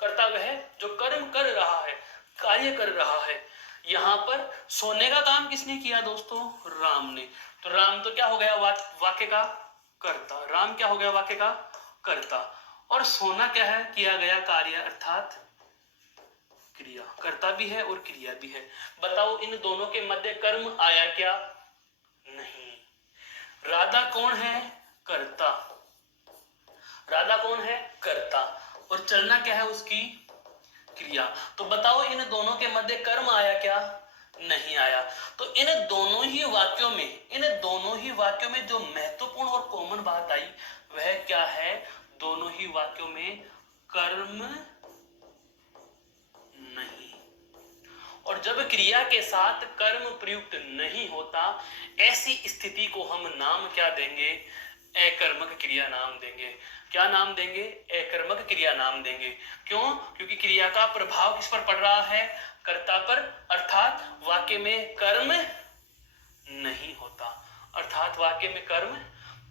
कर्ता वह जो कर्म कर रहा है, कार्य कर रहा है। यहां पर सोने का काम किसने किया दोस्तों? राम ने। तो राम तो क्या हो गया? वाक्य का कर्ता। राम क्या हो गया? वाक्य का कर्ता। और सोना क्या है? किया गया कार्य अर्थात क्रिया। कर्ता भी है और क्रिया भी है। बताओ इन दोनों के मध्य कर्म आया क्या? नहीं। राधा कौन है? कर्ता। राधा कौन है? कर्ता। और चलना क्या है? उसकी क्रिया। तो बताओ इन दोनों के मध्य कर्म आया क्या? नहीं आया। तो इन दोनों ही वाक्यों में जो महत्वपूर्ण और कॉमन बात आई वह क्या है? दोनों ही वाक्यों में कर्म नहीं। और जब क्रिया के साथ कर्म प्रयुक्त नहीं होता, ऐसी स्थिति को हम नाम क्या देंगे? अकर्मक क्रिया नाम देंगे। क्या नाम देंगे? अकर्मक क्रिया नाम देंगे। क्यों? क्योंकि क्रिया का प्रभाव किस पर पड़ रहा है? कर्ता पर, अर्थात वाक्य में कर्म नहीं होता, अर्थात वाक्य में कर्म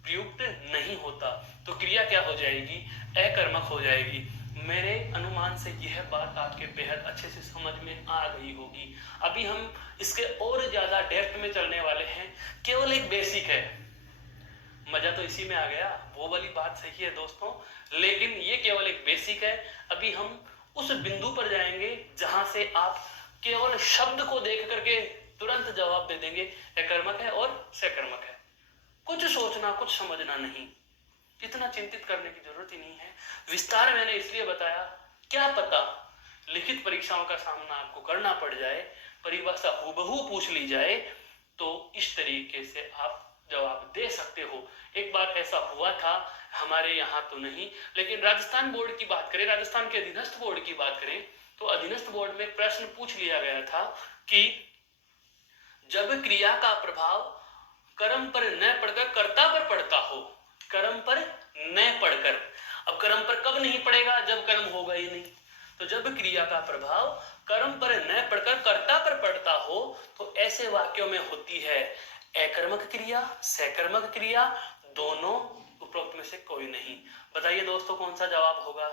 प्रयुक्त नहीं होता। तो क्रिया क्या हो जाएगी? अकर्मक हो जाएगी। मेरे अनुमान से यह बात आपके बेहद अच्छे से समझ में आ गई होगी। अभी हम इसके और ज्यादा डेप्थ में चलने वाले हैं। केवल एक बेसिक है, मजा तो इसी में आ गया, वो वाली बात सही है दोस्तों, लेकिन ये केवल एक बेसिक है। अभी हम उस बिंदु पर जाएंगे जहां से आप केवल शब्द को देख करके तुरंत जवाब दे देंगे अकर्मक है और सकर्मक है। कुछ सोचना, कुछ समझना नहीं, इतना चिंतित करने की जरूरत ही नहीं है। विस्तार मैंने इसलिए बताया, क्या पता लिखित परीक्षाओं का सामना आपको करना पड़ जाए, परिभाषा हूबहू पूछ ली जाए, तो इस तरीके से आप जवाब दे सकते हो। एक बार ऐसा हुआ था, हमारे यहाँ तो नहीं, लेकिन राजस्थान बोर्ड की बात करें, राजस्थान के अधीनस्थ बोर्ड की बात करें, तो अधीनस्थ बोर्ड में प्रश्न पूछ लिया गया था कि जब क्रिया का प्रभाव कर्म पर न पड़कर कर्ता पर पड़ता हो, कर्म पर न पड़कर, अब कर्म पर कब नहीं पड़ेगा? जब कर्म होगा ही नहीं। तो जब क्रिया का प्रभाव कर्म पर न पड़कर कर्ता पर पड़ता हो, तो ऐसे वाक्यों में होती है अकर्मक क्रिया, सकर्मक क्रिया, दोनों उपरोक्त में से कोई नहीं। बताइए दोस्तों कौन सा जवाब होगा?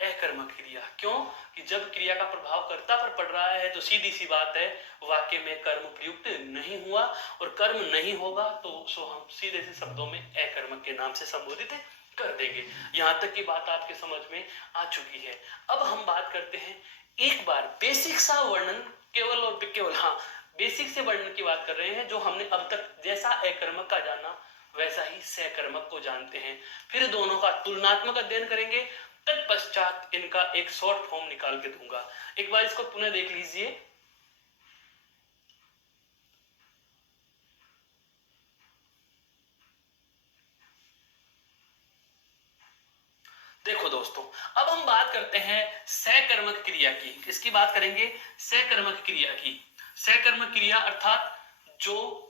अकर्मक क्रिया। क्यों कि जब क्रिया का प्रभाव कर्ता पर पड़ रहा है तो सीधी सी बात है वाक्य में कर्म प्रयुक्त नहीं हुआ, और कर्म नहीं होगा तो सो हम सीधे से शब्दों में अकर्मक के नाम से संबोधित कर देंगे। यहां तक की बात आपके समझ में आ चुकी है। अब हम बात करते हैं एक बार बेसिक सा वर्णन, केवल और केवल, हाँ, बेसिक से वर्णन की बात कर रहे हैं, जो हमने अब तक जैसा अकर्मक का जाना वैसा ही सकर्मक को जानते हैं। फिर दोनों का तुलनात्मक अध्ययन करेंगे, तत्पश्चात इनका एक शॉर्ट फॉर्म निकाल के दूंगा। एक बार इसको पुनः देख लीजिए। देखो दोस्तों, अब हम बात करते हैं सकर्मक क्रिया की। किसकी बात करेंगे? सकर्मक क्रिया की। सकर्मक क्रिया अर्थात जो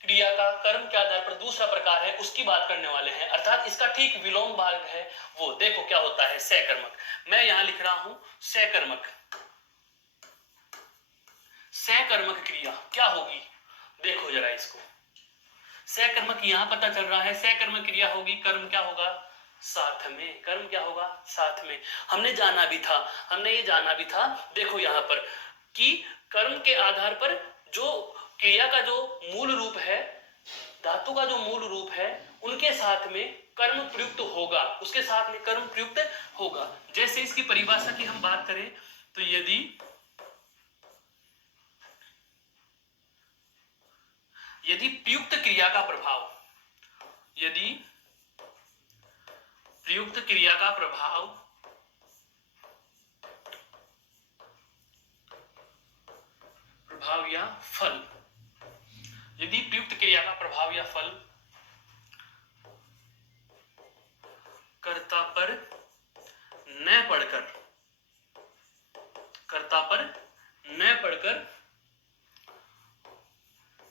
क्रिया का कर्म के आधार पर दूसरा प्रकार है उसकी बात करने वाले हैं, अर्थात इसका ठीक विलोम भाग है वो। देखो क्या होता है सकर्मक। मैं यहां लिख रहा हूं सकर्मक। सकर्मक क्रिया क्या होगी? देखो जरा इसको। सकर्मक यहां पता चल रहा है, सकर्मक क्रिया होगी, कर्म क्या होगा? साथ में। कर्म क्या होगा? साथ में। हमने ये जाना भी था, देखो यहां पर कि कर्म के आधार पर जो क्रिया का जो मूल रूप है, धातु का जो मूल रूप है, उनके साथ में कर्म प्रयुक्त होगा, उसके साथ में कर्म प्रयुक्त होगा। जैसे इसकी परिभाषा की हम बात करें तो यदि प्रयुक्त क्रिया का प्रभाव, यदि प्रयुक्त क्रिया का प्रभाव या फल, यदि प्रयुक्त क्रिया का प्रभाव या फल कर्ता पर न पड़कर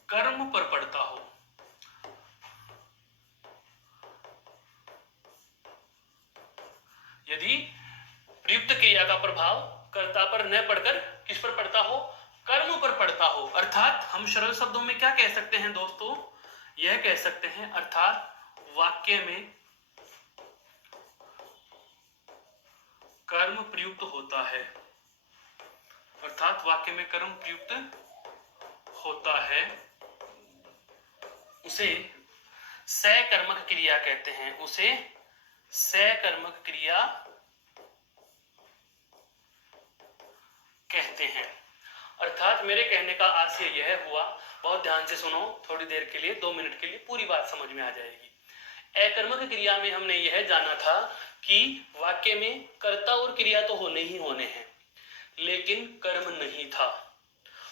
कर्म पर पड़ता हो, यदि प्रयुक्त क्रिया का प्रभाव कर्ता पर न पड़कर किस पर पड़ता हो? कर्म पर पड़ता हो। अर्थात हम सरल शब्दों में क्या कह सकते हैं दोस्तों? यह कह सकते हैं अर्थात वाक्य में कर्म प्रयुक्त होता है, अर्थात वाक्य में कर्म प्रयुक्त होता है, उसे सकर्मक क्रिया कहते हैं, उसे सकर्मक क्रिया कहते हैं। अर्थात मेरे कहने का आशय यह हुआ, बहुत ध्यान से सुनो, थोड़ी देर के लिए, 2 मिनट के लिए पूरी बात समझ में आ जाएगी। अकर्मक क्रिया में हमने यह जाना था कि वाक्य में कर्ता और क्रिया तो होने ही होने हैं, लेकिन कर्म नहीं था।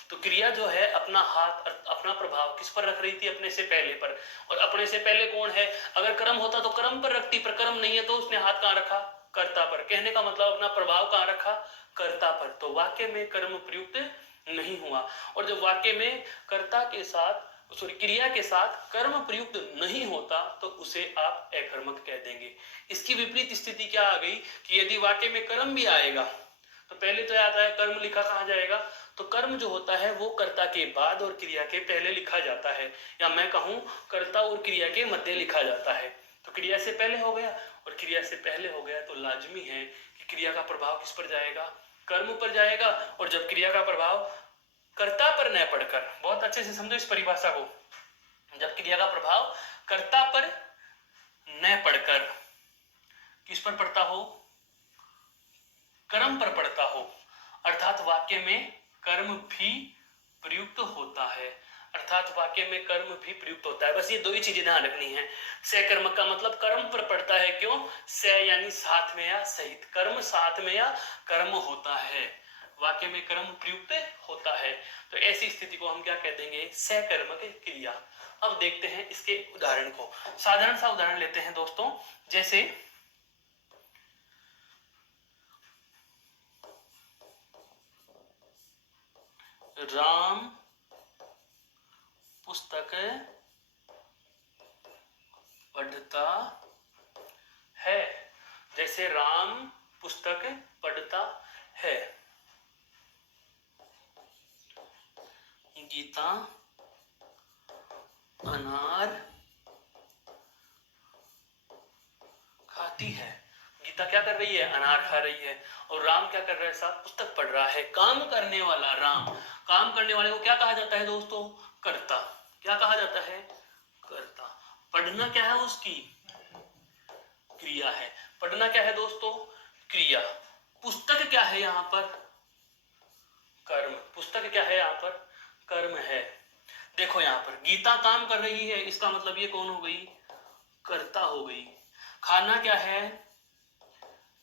तो क्रिया जो है अपना हाथ, अपना प्रभाव किस पर रख रही थी? अपने से पहले पर। और अपने से पहले कौन है? अगर कर्म होता तो कर्म पर रखती, पर कर्म नहीं है तो उसने हाथ कहां रखा? कर्ता पर। कहने का मतलब अपना प्रभाव कहां रखा? कर्ता पर। तो वाक्य में कर्म प्रयुक्त नहीं हुआ। और जब वाक्य में कर्ता के साथ, सॉरी, क्रिया के साथ कर्म प्रयुक्त नहीं होता तो उसे आप अकर्मक कह देंगे। इसकी विपरीत स्थिति क्या आ गई कि यदि वाक्य में कर्म भी आएगा तो पहले तो आता है कर्म लिखा कहां जाएगा? तो कर्म जो होता है वो कर्ता के बाद और क्रिया के पहले लिखा जाता है, या मैं कहूं कर्ता और क्रिया के मध्य लिखा जाता है। तो क्रिया से पहले हो गया, और क्रिया से पहले हो गया तो लाजमी है कि क्रिया का प्रभाव किस पर जाएगा? कर्म पर जाएगा। और जब क्रिया का प्रभाव कर्ता पर न पड़कर, बहुत अच्छे से समझो इस परिभाषा को, जब क्रिया का प्रभाव कर्ता पर न पड़कर किस पर पड़ता हो? कर्म पर पड़ता हो, अर्थात वाक्य में कर्म भी प्रयुक्त होता है, अर्थात वाक्य में कर्म भी प्रयुक्त होता है। बस ये 2 ही चीजें ध्यान रखनी है। सकर्मक का मतलब कर्म पर पड़ता है। क्यों? स यानी साथ में या सहित, कर्म साथ में या कर्म होता है, वाक्य में कर्म प्रयुक्त होता है। तो ऐसी स्थिति को हम क्या कह देंगे? सकर्मक क्रिया। अब देखते हैं इसके उदाहरण को। साधारण सा उदाहरण लेते हैं दोस्तों, जैसे राम पुस्तक पढ़ता है। जैसे राम पुस्तक पढ़ता है, गीता अनार खाती है। गीता क्या रही है? अनार खा रही है। और राम क्या कर रहा है साहब? पुस्तक पढ़ रहा है। काम करने वाला राम, काम करने वाले को क्या कहा जाता है दोस्तों? कर्ता। क्या कहा जाता है? कर्ता। पढ़ना क्या है? उसकी क्रिया है। पढ़ना क्या है दोस्तों? क्रिया। पुस्तक क्या है यहाँ पर? कर्म। पुस्तक क्या है यहाँ पर? कर्म है। देखो यहाँ पर गीता काम कर रही है, इसका मतलब ये कौन हो गई? कर्ता हो गई। खाना क्या है?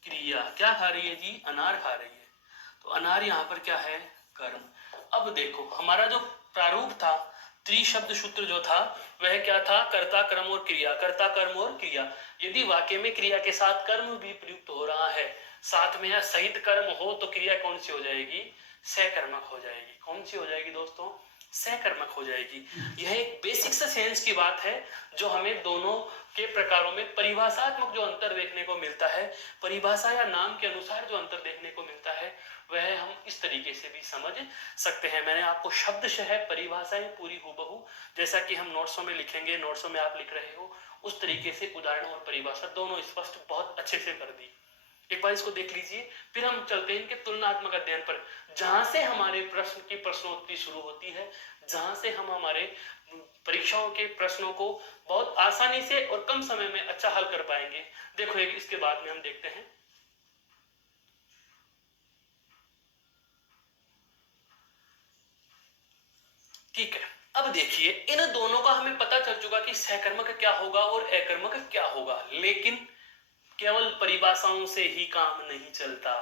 क्रिया। क्या खा रही है जी? अनार खा रही है। तो अनार यहाँ पर क्या है? कर्म। अब देखो हमारा जो प्रारूप था, त्रिशब्द सूत्र जो था वह क्या था? कर्ता, कर्म और क्रिया। कर्ता, कर्म और क्रिया। यदि वाक्य में क्रिया के साथ कर्म भी प्रयुक्त हो रहा है, साथ में या सहित कर्म हो, तो क्रिया कौन सी हो जाएगी? सहकर्मक हो जाएगी। कौन सी हो जाएगी दोस्तों? सहकर्मक हो जाएगी। यह एक बेसिक सा सेंस की बात है जो हमें दोनों के प्रकारों में परिभाषात्मक जो अंतर देखने को मिलता है, परिभाषा या नाम के अनुसार जो अंतर देखने को मिलता है, वह हम इस तरीके से भी समझ सकते हैं। मैंने आपको शब्दशः परिभाषाएं पूरी हूबहू जैसा कि हम नोट्सों में लिखेंगे, नोट्सों में आप लिख रहे हो, उस तरीके से उदाहरण और परिभाषा दोनों स्पष्ट बहुत अच्छे से कर दी। एक बार इसको देख लीजिए, फिर हम चलते हैं इनके तुलनात्मक अध्ययन पर, जहां से हमारे प्रश्न की प्रश्नोत्तरी शुरू होती है, जहां से हम हमारे परीक्षाओं के प्रश्नों को बहुत आसानी से और कम समय में अच्छा हल कर पाएंगे। देखो एक इसके बाद में हम देखते हैं। ठीक है, अब देखिए इन दोनों का हमें पता चल चुका कि सहकर्मक क्या होगा और अकर्मक क्या होगा, लेकिन केवल परिभाषाओं से ही काम नहीं चलता।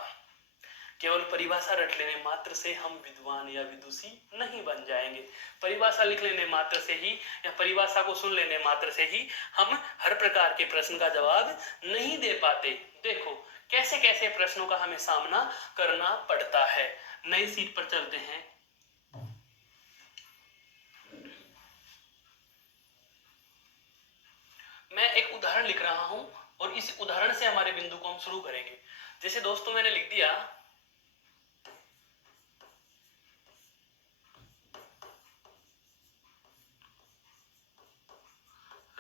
केवल परिभाषा रट लेने मात्र से हम विद्वान या विदुषी नहीं बन जाएंगे। परिभाषा लिख लेने मात्र से ही या परिभाषा को सुन लेने मात्र से ही हम हर प्रकार के प्रश्न का जवाब नहीं दे पाते। देखो कैसे कैसे प्रश्नों का हमें सामना करना पड़ता है। नई सीट पर चलते हैं। मैं एक उदाहरण लिख रहा हूं और इस उदाहरण से हमारे बिंदु को हम शुरू करेंगे। जैसे दोस्तों मैंने लिख दिया,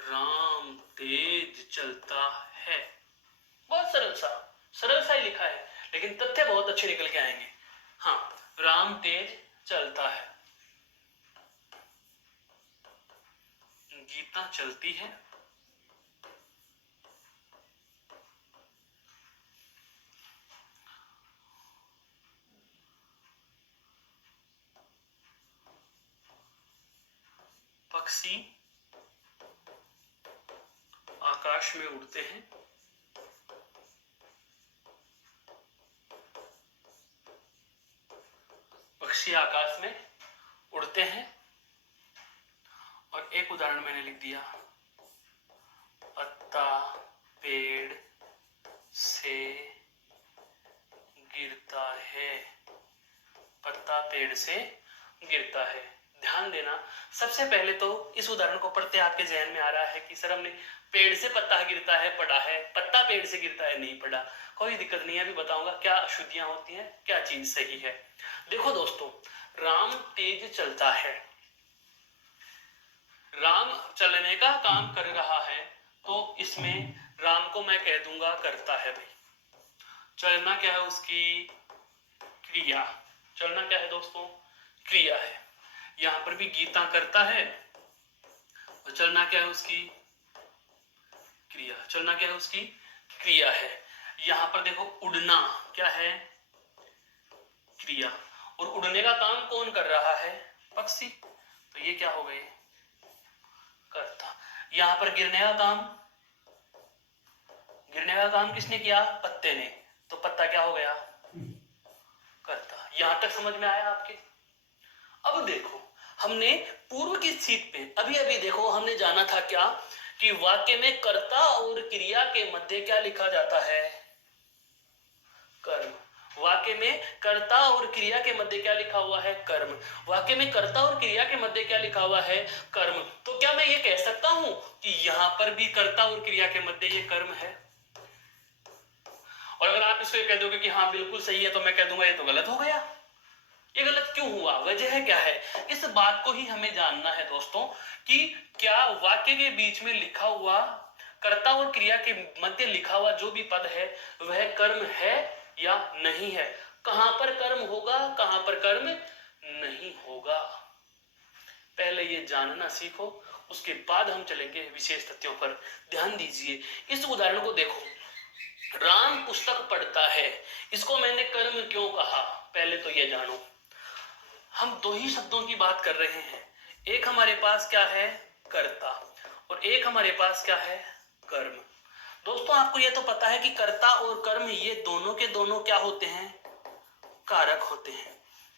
राम तेज चलता है। बहुत सरल सा ही लिखा है, लेकिन तथ्य बहुत अच्छे निकल के आएंगे। हाँ, राम तेज चलता है, गीता चलती है, पक्षी आकाश में उड़ते हैं, पक्षी आकाश में उड़ते हैं। और एक उदाहरण मैंने लिख दिया, पत्ता पेड़ से गिरता है, पत्ता पेड़ से गिरता है। ध्यान देना, सबसे पहले तो इस उदाहरण को पढ़ते आपके जहन में आ रहा है कि सर हमने पेड़ से पत्ता गिरता है पढ़ा है, पत्ता पेड़ से गिरता है नहीं पढ़ा। कोई दिक्कत नहीं है, अभी बताऊंगा क्या अशुद्धियां होती हैं, क्या चीज सही है। देखो दोस्तों, राम तेज चलता है, राम चलने का काम कर रहा है, तो इसमें राम को मैं कह दूंगा करता है। भाई चलना क्या है? उसकी क्रिया। चलना क्या है दोस्तों? क्रिया है। यहां पर भी गीता करता है और चलना क्या है? उसकी क्रिया। चलना क्या है? उसकी क्रिया है। यहां पर देखो उड़ना क्या है? क्रिया। और उड़ने का काम कौन कर रहा है? पक्षी। तो ये क्या हो गए? कर्ता। यहां पर गिरने का काम किसने किया? पत्ते ने। तो पत्ता क्या हो गया? कर्ता। यहां तक समझ में आया आपके? अब देखो हमने पूर्व की सीट पे अभी अभी देखो हमने जाना था क्या कि वाक्य में कर्ता और क्रिया के मध्य क्या लिखा जाता है? कर्म। वाक्य में कर्ता और क्रिया के मध्य क्या लिखा हुआ है? कर्म। वाक्य में कर्ता और क्रिया के मध्य क्या लिखा हुआ है? कर्म। तो क्या मैं ये कह सकता हूं कि यहां पर भी कर्ता और क्रिया के मध्य ये कर्म है? और अगर आप इसको कह दोगे कि हाँ बिल्कुल सही है, तो मैं कह दूंगा ये तो गलत हो गया। ये गलत क्यों हुआ? वजह क्या है? इस बात को ही हमें जानना है दोस्तों कि क्या वाक्य के बीच में लिखा हुआ कर्ता और क्रिया के मध्य लिखा हुआ जो भी पद है वह कर्म है या नहीं है, कहां पर कर्म होगा, कहां पर कर्म नहीं होगा, पहले ये जानना सीखो, उसके बाद हम चलेंगे विशेष तथ्यों पर। ध्यान दीजिए, इस उदाहरण को देखो, राम पुस्तक पढ़ता है, इसको मैंने कर्म क्यों कहा, पहले तो ये जानो। हम दो ही शब्दों की बात कर रहे हैं, एक हमारे पास क्या है कर्ता और एक हमारे पास क्या है कर्म। दोस्तों आपको यह तो पता है कि कर्ता और कर्म ये दोनों के दोनों क्या होते हैं, कारक होते हैं।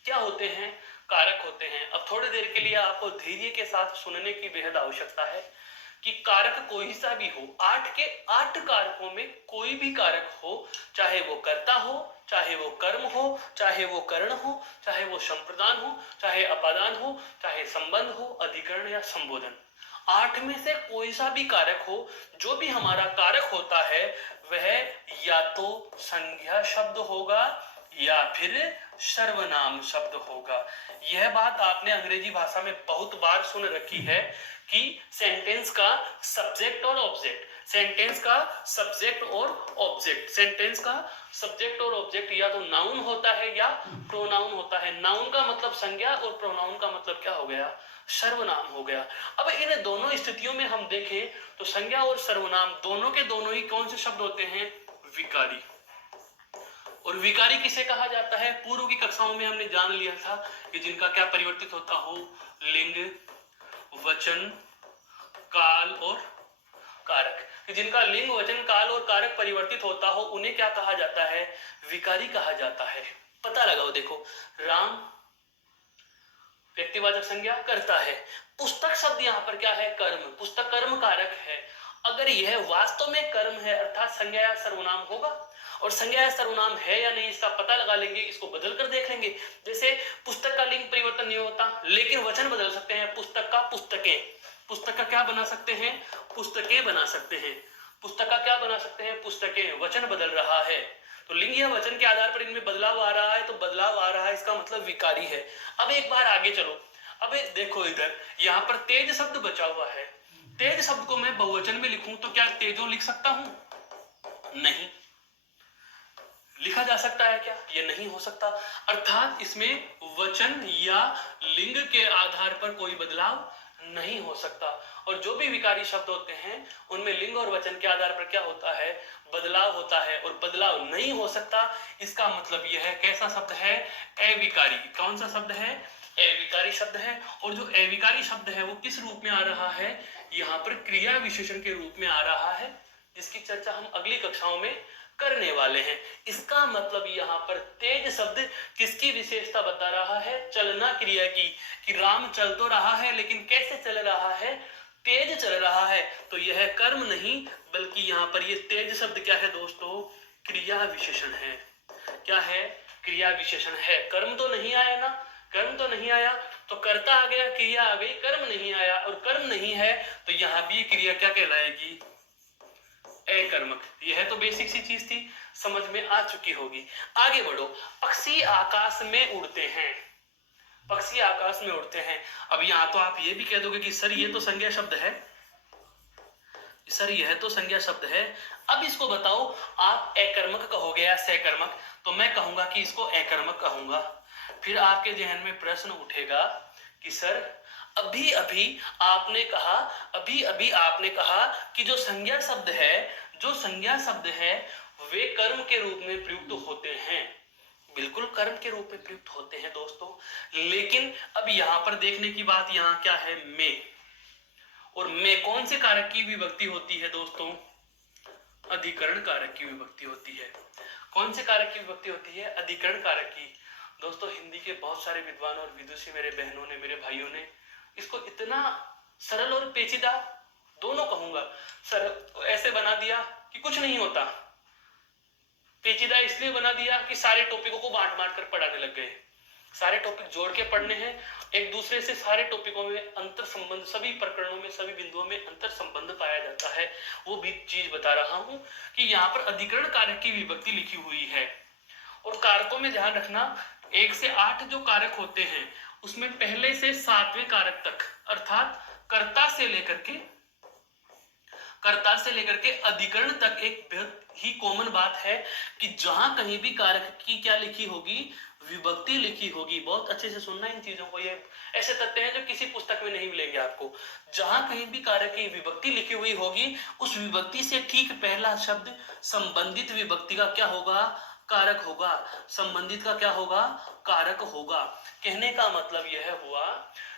क्या होते हैं, कारक होते हैं। अब थोड़ी देर के लिए आपको धैर्य के साथ सुनने की बेहद आवश्यकता है कि कारक कोई सा भी हो, 8 के 8 कारकों में कोई भी कारक हो, चाहे वो कर्ता हो, चाहे वो कर्म हो, चाहे वो करण हो, चाहे वो संप्रदान हो, चाहे अपादान हो, चाहे संबंध हो, अधिकरण या संबोधन, 8 में से कोई सा भी कारक हो, जो भी हमारा कारक होता है वह या तो संज्ञा शब्द होगा या फिर सर्वनाम शब्द होगा। यह बात आपने अंग्रेजी भाषा में बहुत बार सुन रखी है कि सेंटेंस का सब्जेक्ट और ऑब्जेक्ट, सेंटेंस का सब्जेक्ट और ऑब्जेक्ट, सेंटेंस का सब्जेक्ट और ऑब्जेक्ट या तो नाउन होता है या प्रोनाउन होता है। नाउन का मतलब संज्ञा और प्रोनाउन का मतलब क्या हो गया, सर्वनाम हो गया। अब इन दोनों स्थितियों में हम देखें तो संज्ञा और सर्वनाम दोनों के दोनों ही कौन से शब्द होते हैं, विकारी। और विकारी किसे कहा जाता है, पूर्व की कक्षाओं में हमने जान लिया था कि जिनका क्या परिवर्तित होता हो, लिंग, वचन, काल और कारक, कि जिनका लिंग, वचन, काल और कारक परिवर्तित होता हो उन्हें क्या कहा जाता है, विकारी कहा जाता है। पता लगाओ, देखो राम व्यक्तिवाचक संज्ञा करता है, पुस्तक शब्द यहाँ पर क्या है, कर्म, पुस्तक कर्म कारक है। अगर यह वास्तव में कर्म है अर्थात संज्ञा या सर्वनाम होगा, और संज्ञा या सर्वनाम है या नहीं इसका पता लगा लेंगे, इसको बदल कर देख लेंगे। जैसे पुस्तक का लिंग परिवर्तन नहीं होता, लेकिन वचन बदल सकते हैं, पुस्तक का पुस्तकें, पुस्तक का क्या बना सकते हैं, पुस्तकें बना सकते हैं, पुस्तक का क्या बना सकते हैं, पुस्तकें, वचन बदल रहा है। तो लिंग या वचन के आधार पर इनमें बदलाव आ रहा है, तो बदलाव आ रहा है इसका मतलब विकारी है। अब एक बार आगे चलो, अब देखो इधर यहाँ पर तेज शब्द बचा हुआ है, तेज शब्द को मैं बहुवचन में लिखूं तो क्या तेजो लिख सकता हूं, नहीं। लिखा जा सकता है क्या, ये नहीं हो सकता। अर्थात इसमें वचन या लिंग के आधार पर कोई बदलाव नहीं हो सकता। और जो भी विकारी शब्द होते हैं उनमें लिंग और वचन के आधार पर क्या होता है, बदलाव होता है, और बदलाव नहीं हो सकता। इसका मतलब यह है, कैसा शब्द है, अविकारी। कौन सा शब्द है, अविकारी शब्द है। और जो अविकारी शब्द है वो किस रूप में आ रहा है, यहाँ पर क्रिया विशेषण के रूप में आ रहा है, जिसकी चर्चा हम अगली कक्षाओं में करने वाले हैं। इसका मतलब यहाँ पर तेज शब्द किसकी विशेषता बता रहा है, चलना क्रिया की, कि राम चल तो रहा है लेकिन कैसे चल रहा है, तेज चल रहा है। तो यह कर्म नहीं बल्कि यहाँ पर ये तेज शब्द क्या है दोस्तों, क्रिया विशेषण है। क्या है, क्रिया विशेषण है। कर्म तो नहीं आया ना, कर्म तो नहीं आया तो कर्ता आ गया, क्रिया आ गई, कर्म नहीं आया और कर्म नहीं है तो यहाँ भी क्रिया क्या कहलाएगी, अकर्मक। यह तो बेसिक सी चीज थी, समझ में आ चुकी होगी। आगे बढ़ो, पक्षी आकाश में उड़ते हैं, पक्षी आकाश में उड़ते हैं। अब यहाँ तो आप ये भी कह दोगे कि सर ये तो संज्ञा शब्द है, सर यह तो संज्ञा शब्द है। अब इसको बताओ आप अकर्मक कहोगे या सकर्मक, तो मैं कहूंगा कि इसको अकर्मक कहूंगा। फिर आपके जहन में प्रश्न उठेगा कि सर अभी अभी आपने कहा, अभी अभी आपने कहा कि जो संज्ञा शब्द है, जो संज्ञा शब्द है वे कर्म के रूप में प्रयुक्त होते हैं। बिल्कुल कर्म के रूप में प्रयुक्त होते हैं दोस्तों, लेकिन अब यहाँ पर देखने की बात यहाँ क्या है, में। और में कौन से कारक की विभक्ति होती है दोस्तों, अधिकरण कारक की विभक्ति होती है। कौन से कारक की विभक्ति होती है, अधिकरण कारक की। दोस्तों हिंदी के बहुत सारे विद्वान और विदुषी मेरे बहनों ने, मेरे भाइयों ने इसको इतना सरल और पेचीदा दोनों कहूंगा, सरल ऐसे बना दिया कि कुछ नहीं होता, पेचीदा इसलिए बना दिया कि सारे टॉपिकों को बांट बांट कर पढ़ाने लग गए। सारे टॉपिक जोड़ के पढ़ने हैं एक दूसरे से, सारे टॉपिकों में अंतर संबंध, सभी प्रकरणों में, सभी बिंदुओं में अंतर संबंध पाया जाता है। वो भी चीज बता रहा हूं कि यहाँ पर अधिकरण कारक की विभक्ति लिखी हुई है। और कारकों में ध्यान रखना, 1 से 8 जो कारक होते हैं उसमें पहले से 7वें कारक तक, अर्थात कर्ता से लेकर के कर्ता से लेकर के अधिकरण तक एक बेहद ही कॉमन बात है कि जहां कहीं भी कारक की क्या लिखी होगी, विभक्ति लिखी होगी। बहुत अच्छे से सुनना इन चीजों को, ये ऐसे तथ्य हैं जो किसी पुस्तक में नहीं मिलेंगे आपको। जहां कहीं भी कारक की विभक्ति लिखी हुई होगी, उस विभक्ति से ठीक पहला शब्द संबंधित विभक्ति का क्या होगा, कारक होगा। संबंधित का क्या होगा, कारक होगा। कहने का मतलब यह हुआ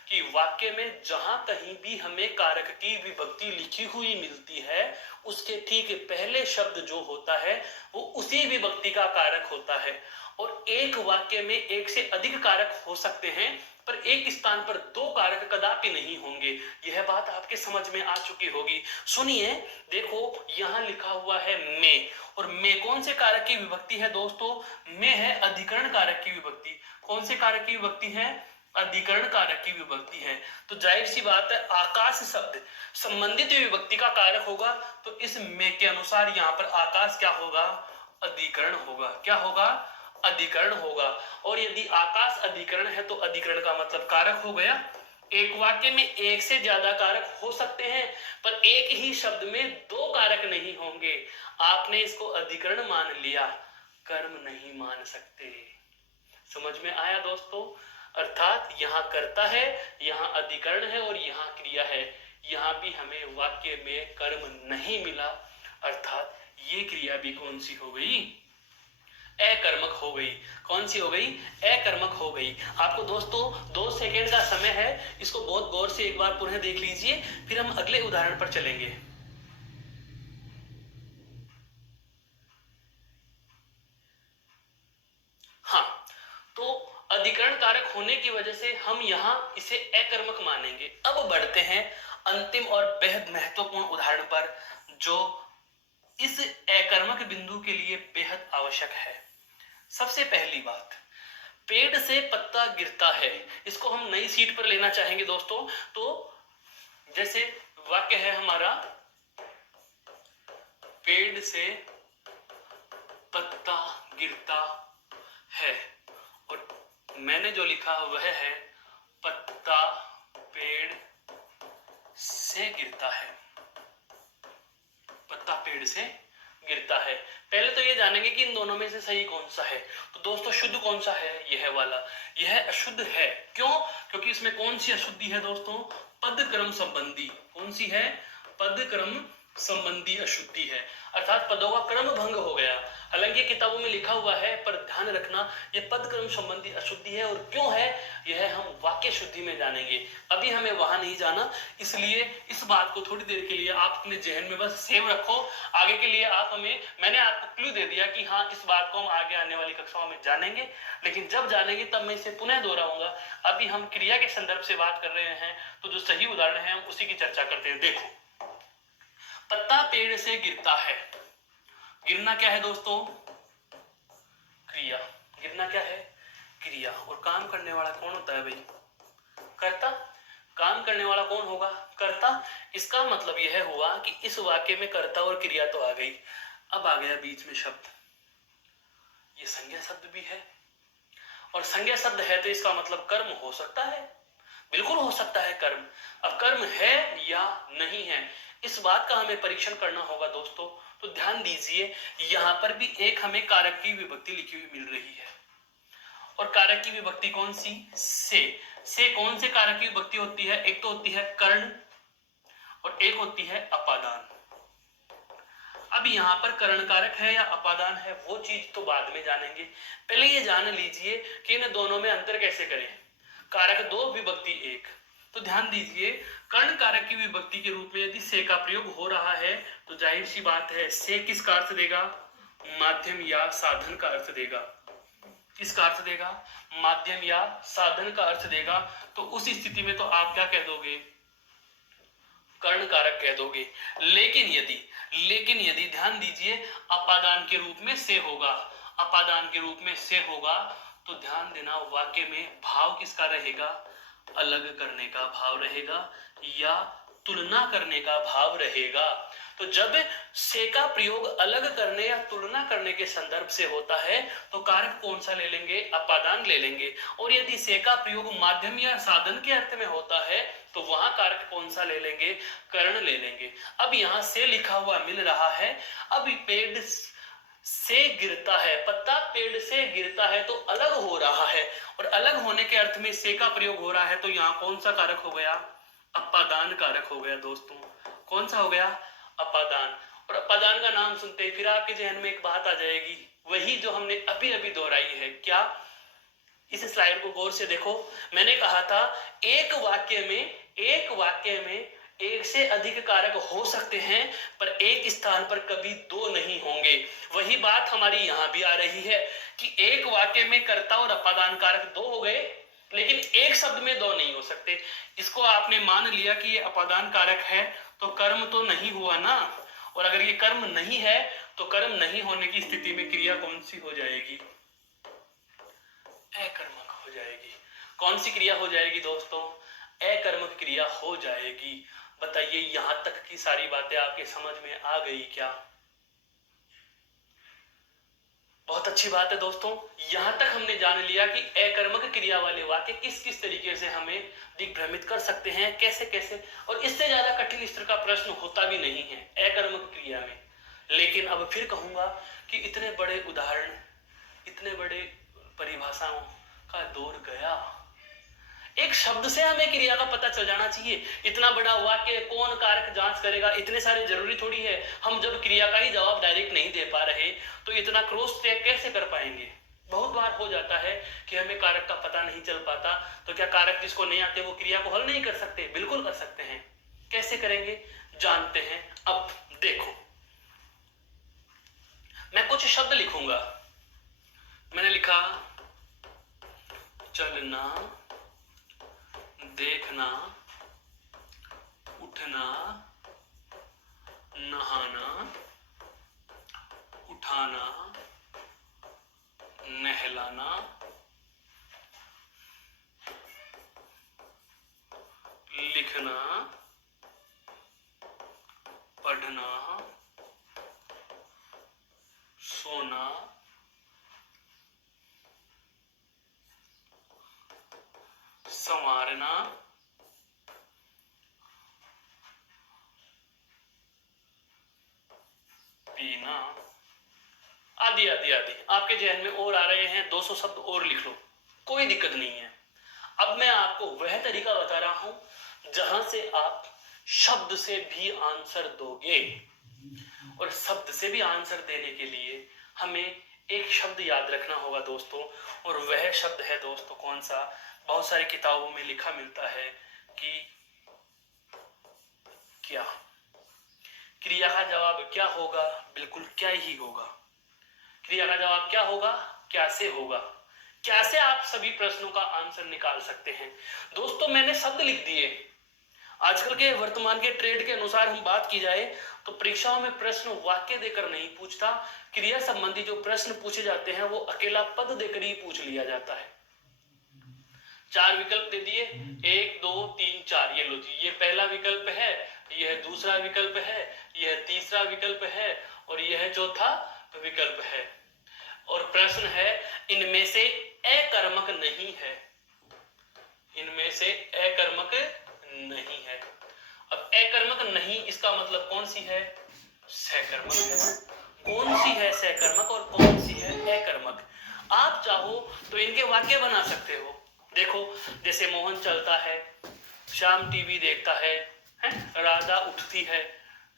कि वाक्य में जहां कहीं भी हमें कारक की विभक्ति लिखी हुई मिलती है, उसके ठीक पहले शब्द जो होता है वो उसी विभक्ति का कारक होता है। और एक वाक्य में एक से अधिक कारक हो सकते हैं, पर एक स्थान पर दो कारक कदापि नहीं होंगे। यह बात आपके समझ में आ चुकी होगी। सुनिए, देखो यहां लिखा हुआ है मैं, और मैं कौन से कारक की विभक्ति है दोस्तों, मैं है अधिकरण कारक की विभक्ति। कौन से कारक की विभक्ति है, अधिकरण कारक की विभक्ति है। तो जाहिर सी बात है आकाश शब्द संबंधित विभक्ति का कारक होगा, तो इस में के अनुसार यहाँ पर आकाश क्या होगा, अधिकरण होगा। क्या होगा, अधिकरण होगा। और यदि आकाश अधिकरण है तो अधिकरण का मतलब कारक हो गया। एक वाक्य में एक से ज्यादा कारक हो सकते हैं, पर एक ही शब्द में दो कारक नहीं होंगे। आपने इसको अधिकरण मान लिया, कर्म नहीं मान सकते। समझ में आया दोस्तों। अर्थात यहाँ कर्ता है, यहाँ अधिकरण है और यहाँ क्रिया है। यहाँ भी हमें वाक्य में कर्म नहीं मिला, अर्थात ये क्रिया भी कौन सी हो गई, अकर्मक हो गई। कौन सी हो गई, अकर्मक हो गई। आपको दोस्तों 2 सेकेंड का समय है, इसको बहुत गौर से एक बार पुनः देख लीजिए, फिर हम अगले उदाहरण पर चलेंगे। हाँ, तो अधिकरण कारक होने की वजह से हम यहाँ इसे अकर्मक मानेंगे। अब बढ़ते हैं अंतिम और बेहद महत्वपूर्ण उदाहरण पर, जो इस अकर्मक बिंदु के लिए बेहद आवश्यक है। सबसे पहली बात, पेड़ से पत्ता गिरता है, इसको हम नई सीट पर लेना चाहेंगे दोस्तों। तो जैसे वाक्य है हमारा, पेड़ से पत्ता गिरता है, और मैंने जो लिखा वह है पत्ता पेड़ से गिरता है। पत्ता पेड़ से गिरता है। पहले तो ये जानेंगे कि इन दोनों में से सही कौन सा है। तो दोस्तों शुद्ध कौन सा है, यह वाला। यह अशुद्ध है। क्यों, क्योंकि इसमें कौन सी अशुद्धि है दोस्तों, पद क्रम संबंधी। कौन सी है, पद क्रम संबंधी अशुद्धि है, अर्थात पदों का क्रम भंग हो गया। हालांकि किताबों में लिखा हुआ है, पर ध्यान रखना यह पद क्रम संबंधी अशुद्धि है। और क्यों है यह हम वाक्य शुद्धि में जानेंगे, अभी हमें वहां नहीं जाना। इसलिए इस बात को थोड़ी देर के लिए आप अपने जहन में बस सेव रखो। आगे के लिए आप हमें, मैंने आपको क्लू दे दिया कि हाँ इस बात को हम आगे आने वाली कक्षाओं में जानेंगे, लेकिन जब जानेंगे तब मैं इसे पुनः दोहराऊंगा। अभी हम क्रिया के संदर्भ से बात कर रहे हैं, तो जो सही उदाहरण है हम उसी की चर्चा करते हैं। देखो, पत्ता पेड़ से गिरता है, गिरना क्या है दोस्तों, क्रिया। गिरना क्या है, क्रिया। और काम करने वाला कौन होता है भाई, कर्ता। काम करने वाला कौन होगा, कर्ता। इसका मतलब यह हुआ कि इस वाक्य में कर्ता और क्रिया तो आ गई। अब आ गया बीच में शब्द, ये संज्ञा शब्द भी है, और संज्ञा शब्द है तो इसका मतलब कर्म हो सकता है, बिल्कुल हो सकता है कर्म। अब कर्म है या नहीं है, इस बात का हमें परीक्षण करना होगा दोस्तों। तो ध्यान दीजिए, यहां पर भी एक हमें कारक की विभक्ति लिखी हुई मिल रही है, और कारक की विभक्ति कौन सी, से कौन से कारक की विभक्ति होती है, एक तो होती है कर्ण और एक होती है अपादान। अब यहाँ पर कर्ण कारक है या अपादान है, वो चीज तो बाद में जानेंगे। पहले ये जान लीजिए कि इन दोनों में अंतर कैसे करें। कारक 2 विभक्ति 1, तो ध्यान दीजिए, कर्ण कारक की विभक्ति के रूप में यदि से का प्रयोग हो रहा है, तो जाहिर सी बात है से किसका अर्थ देगा, माध्यम या साधन का अर्थ देगा। किसका अर्थ देगा, माध्यम या साधन का अर्थ देगा। तो उस स्थिति में तो आप क्या कह दोगे, कर्ण कारक कह दोगे। लेकिन यदि ध्यान दीजिए, अपादान के रूप में से होगा, अपादान के रूप में से होगा, तो ध्यान देना वाक्य में भाव किसका रहेगा, अलग करने का भाव रहेगा या तुलना करने का भाव रहेगा। तो जब से का प्रयोग अलग करने या तुलना करने के संदर्भ से होता है तो कारक कौन सा ले लेंगे, अपादान ले लेंगे। और यदि से का प्रयोग माध्यम या साधन के अर्थ में होता है तो वहां कारक कौन सा ले लेंगे, करण ले लेंगे। अब यहां से लिखा हुआ मिल रहा है, अब पेड़ से गिरता है, पत्ता पेड़ से गिरता है तो अलग हो रहा है, और अलग होने के अर्थ में से का प्रयोग हो रहा है, तो यहाँ कौन सा कारक हो गया, अपादान कारक हो गया दोस्तों। कौन सा हो गया, अपादान। और अपादान का नाम सुनते ही फिर आपके जहन में एक बात आ जाएगी, वही जो हमने अभी अभी दोहराई है। क्या, इस स्लाइड को गौर से देखो। मैंने कहा था एक वाक्य में एक से अधिक कारक हो सकते हैं, पर एक स्थान पर कभी दो नहीं होंगे। वही बात हमारी यहाँ भी आ रही है कि एक वाक्य में कर्ता और अपादान कारक दो हो गए, लेकिन एक शब्द में दो नहीं हो सकते। इसको आपने मान लिया कि ये अपादान कारक है, तो कर्म तो नहीं हुआ ना। और अगर ये कर्म नहीं है तो कर्म नहीं होने की स्थिति में क्रिया कौन सी हो जाएगी, अकर्मक हो जाएगी। कौन सी क्रिया हो जाएगी दोस्तों, अकर्मक क्रिया हो जाएगी। बताइए यहां तक की सारी बातें आपके समझ में आ गई क्या? बहुत अच्छी बात है दोस्तों, यहां तक हमने जान लिया कि अकर्मक क्रिया वाले वाक्य किस किस तरीके से हमें दिग्भ्रमित कर सकते हैं, कैसे कैसे। और इससे ज्यादा कठिन स्तर का प्रश्न होता भी नहीं है अकर्मक क्रिया में। लेकिन अब फिर कहूंगा कि इतने बड़े उदाहरण, इतने बड़े परिभाषाओं का दौर गया। एक शब्द से हमें क्रिया का पता चल जाना चाहिए। इतना बड़ा वाक्य कौन कारक जांच करेगा, इतने सारे जरूरी थोड़ी है। हम जब क्रिया का ही जवाब डायरेक्ट नहीं दे पा रहे तो इतना क्रॉस चेक कैसे कर पाएंगे। बहुत बार हो जाता है कि हमें कारक का पता नहीं चल पाता, तो क्या कारक जिसको नहीं आते वो क्रिया को हल नहीं कर सकते? बिल्कुल कर सकते हैं। कैसे करेंगे जानते हैं। अब देखो, मैं कुछ शब्द लिखूंगा। मैंने लिखा चलना, देखना, उठना, नहाना, उठाना, नहलाना, लिखना, पढ़ना, सोना, संवारना, पीना, आदि आदि आदि। आपके जहन में और आ रहे हैं, 200 शब्द और लिख लो, कोई दिक्कत नहीं है। अब मैं आपको वह तरीका बता रहा हूं जहां से आप शब्द से भी आंसर दोगे। और शब्द से भी आंसर देने के लिए हमें एक शब्द याद रखना होगा दोस्तों, और वह शब्द है दोस्तों कौन सा, बहुत सारी किताबों में लिखा मिलता है कि क्या। क्रिया का जवाब क्या होगा, बिल्कुल क्या ही होगा। क्रिया का जवाब क्या होगा, क्या से होगा। क्या से आप सभी प्रश्नों का आंसर निकाल सकते हैं। दोस्तों मैंने शब्द लिख दिए। आजकल के वर्तमान के ट्रेंड के अनुसार हम बात की जाए तो परीक्षाओं में प्रश्न वाक्य देकर नहीं पूछता, क्रिया संबंधी जो प्रश्न पूछे जाते हैं वो अकेला पद देकर ही पूछ लिया जाता है। 4 विकल्प दे दिए, 1 2 3 4, ये लो जी, ये पहला विकल्प है, यह दूसरा विकल्प है, यह तीसरा विकल्प है, और यह चौथा विकल्प है। और प्रश्न है इनमें से अकर्मक नहीं है, इनमें से अकर्मक नहीं है। अब अकर्मक नहीं, इसका मतलब कौन सी है, सहकर्मक है। कौन सी है सहकर्मक और कौन सी है अकर्मक। आप चाहो तो इनके वाक्य बना सकते हो। देखो जैसे मोहन चलता है, श्याम टीवी देखता है, राधा उठती है,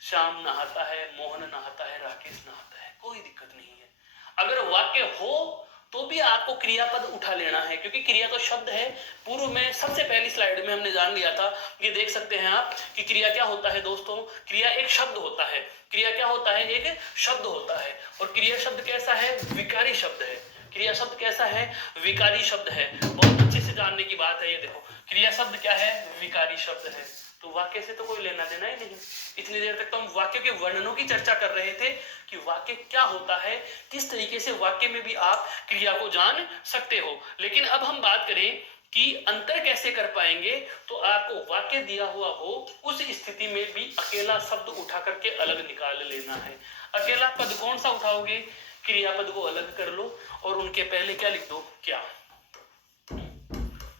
श्याम नहाता है, मोहन नहाता है, राकेश नहाता है, कोई दिक्कत नहीं है। अगर वाक्य हो तो भी आपको क्रियापद उठा लेना है, क्योंकि क्रिया तो शब्द है। पूर्व में सबसे पहली स्लाइड में हमने जान लिया था, ये देख सकते हैं आप कि क्रिया क्या होता है दोस्तों। क्रिया एक शब्द होता है। क्रिया क्या होता है, एक शब्द होता है। और क्रिया शब्द कैसा है, विकारी शब्द है। क्रिया शब्द कैसा है, विकारी शब्द है। बहुत अच्छे से जानने की बात है। ये देखो क्रिया शब्द क्या है, विकारी शब्द है। तो वाक्य से तो कोई लेना देना ही नहीं। इतनी देर तक तो हम वाक्य के वर्णनों की चर्चा कर रहे थे कि वाक्य क्या होता है, किस तरीके से वाक्य में भी आप क्रिया को जान सकते हो। लेकिन अब हम बात करें कि अंतर कैसे कर पाएंगे, तो आपको वाक्य दिया हुआ हो उस स्थिति में भी अकेला शब्द उठा करके अलग निकाल लेना है। अकेला पद कौन सा उठाओगे, क्रियापद को अलग कर लो और उनके पहले क्या लिख दो, क्या।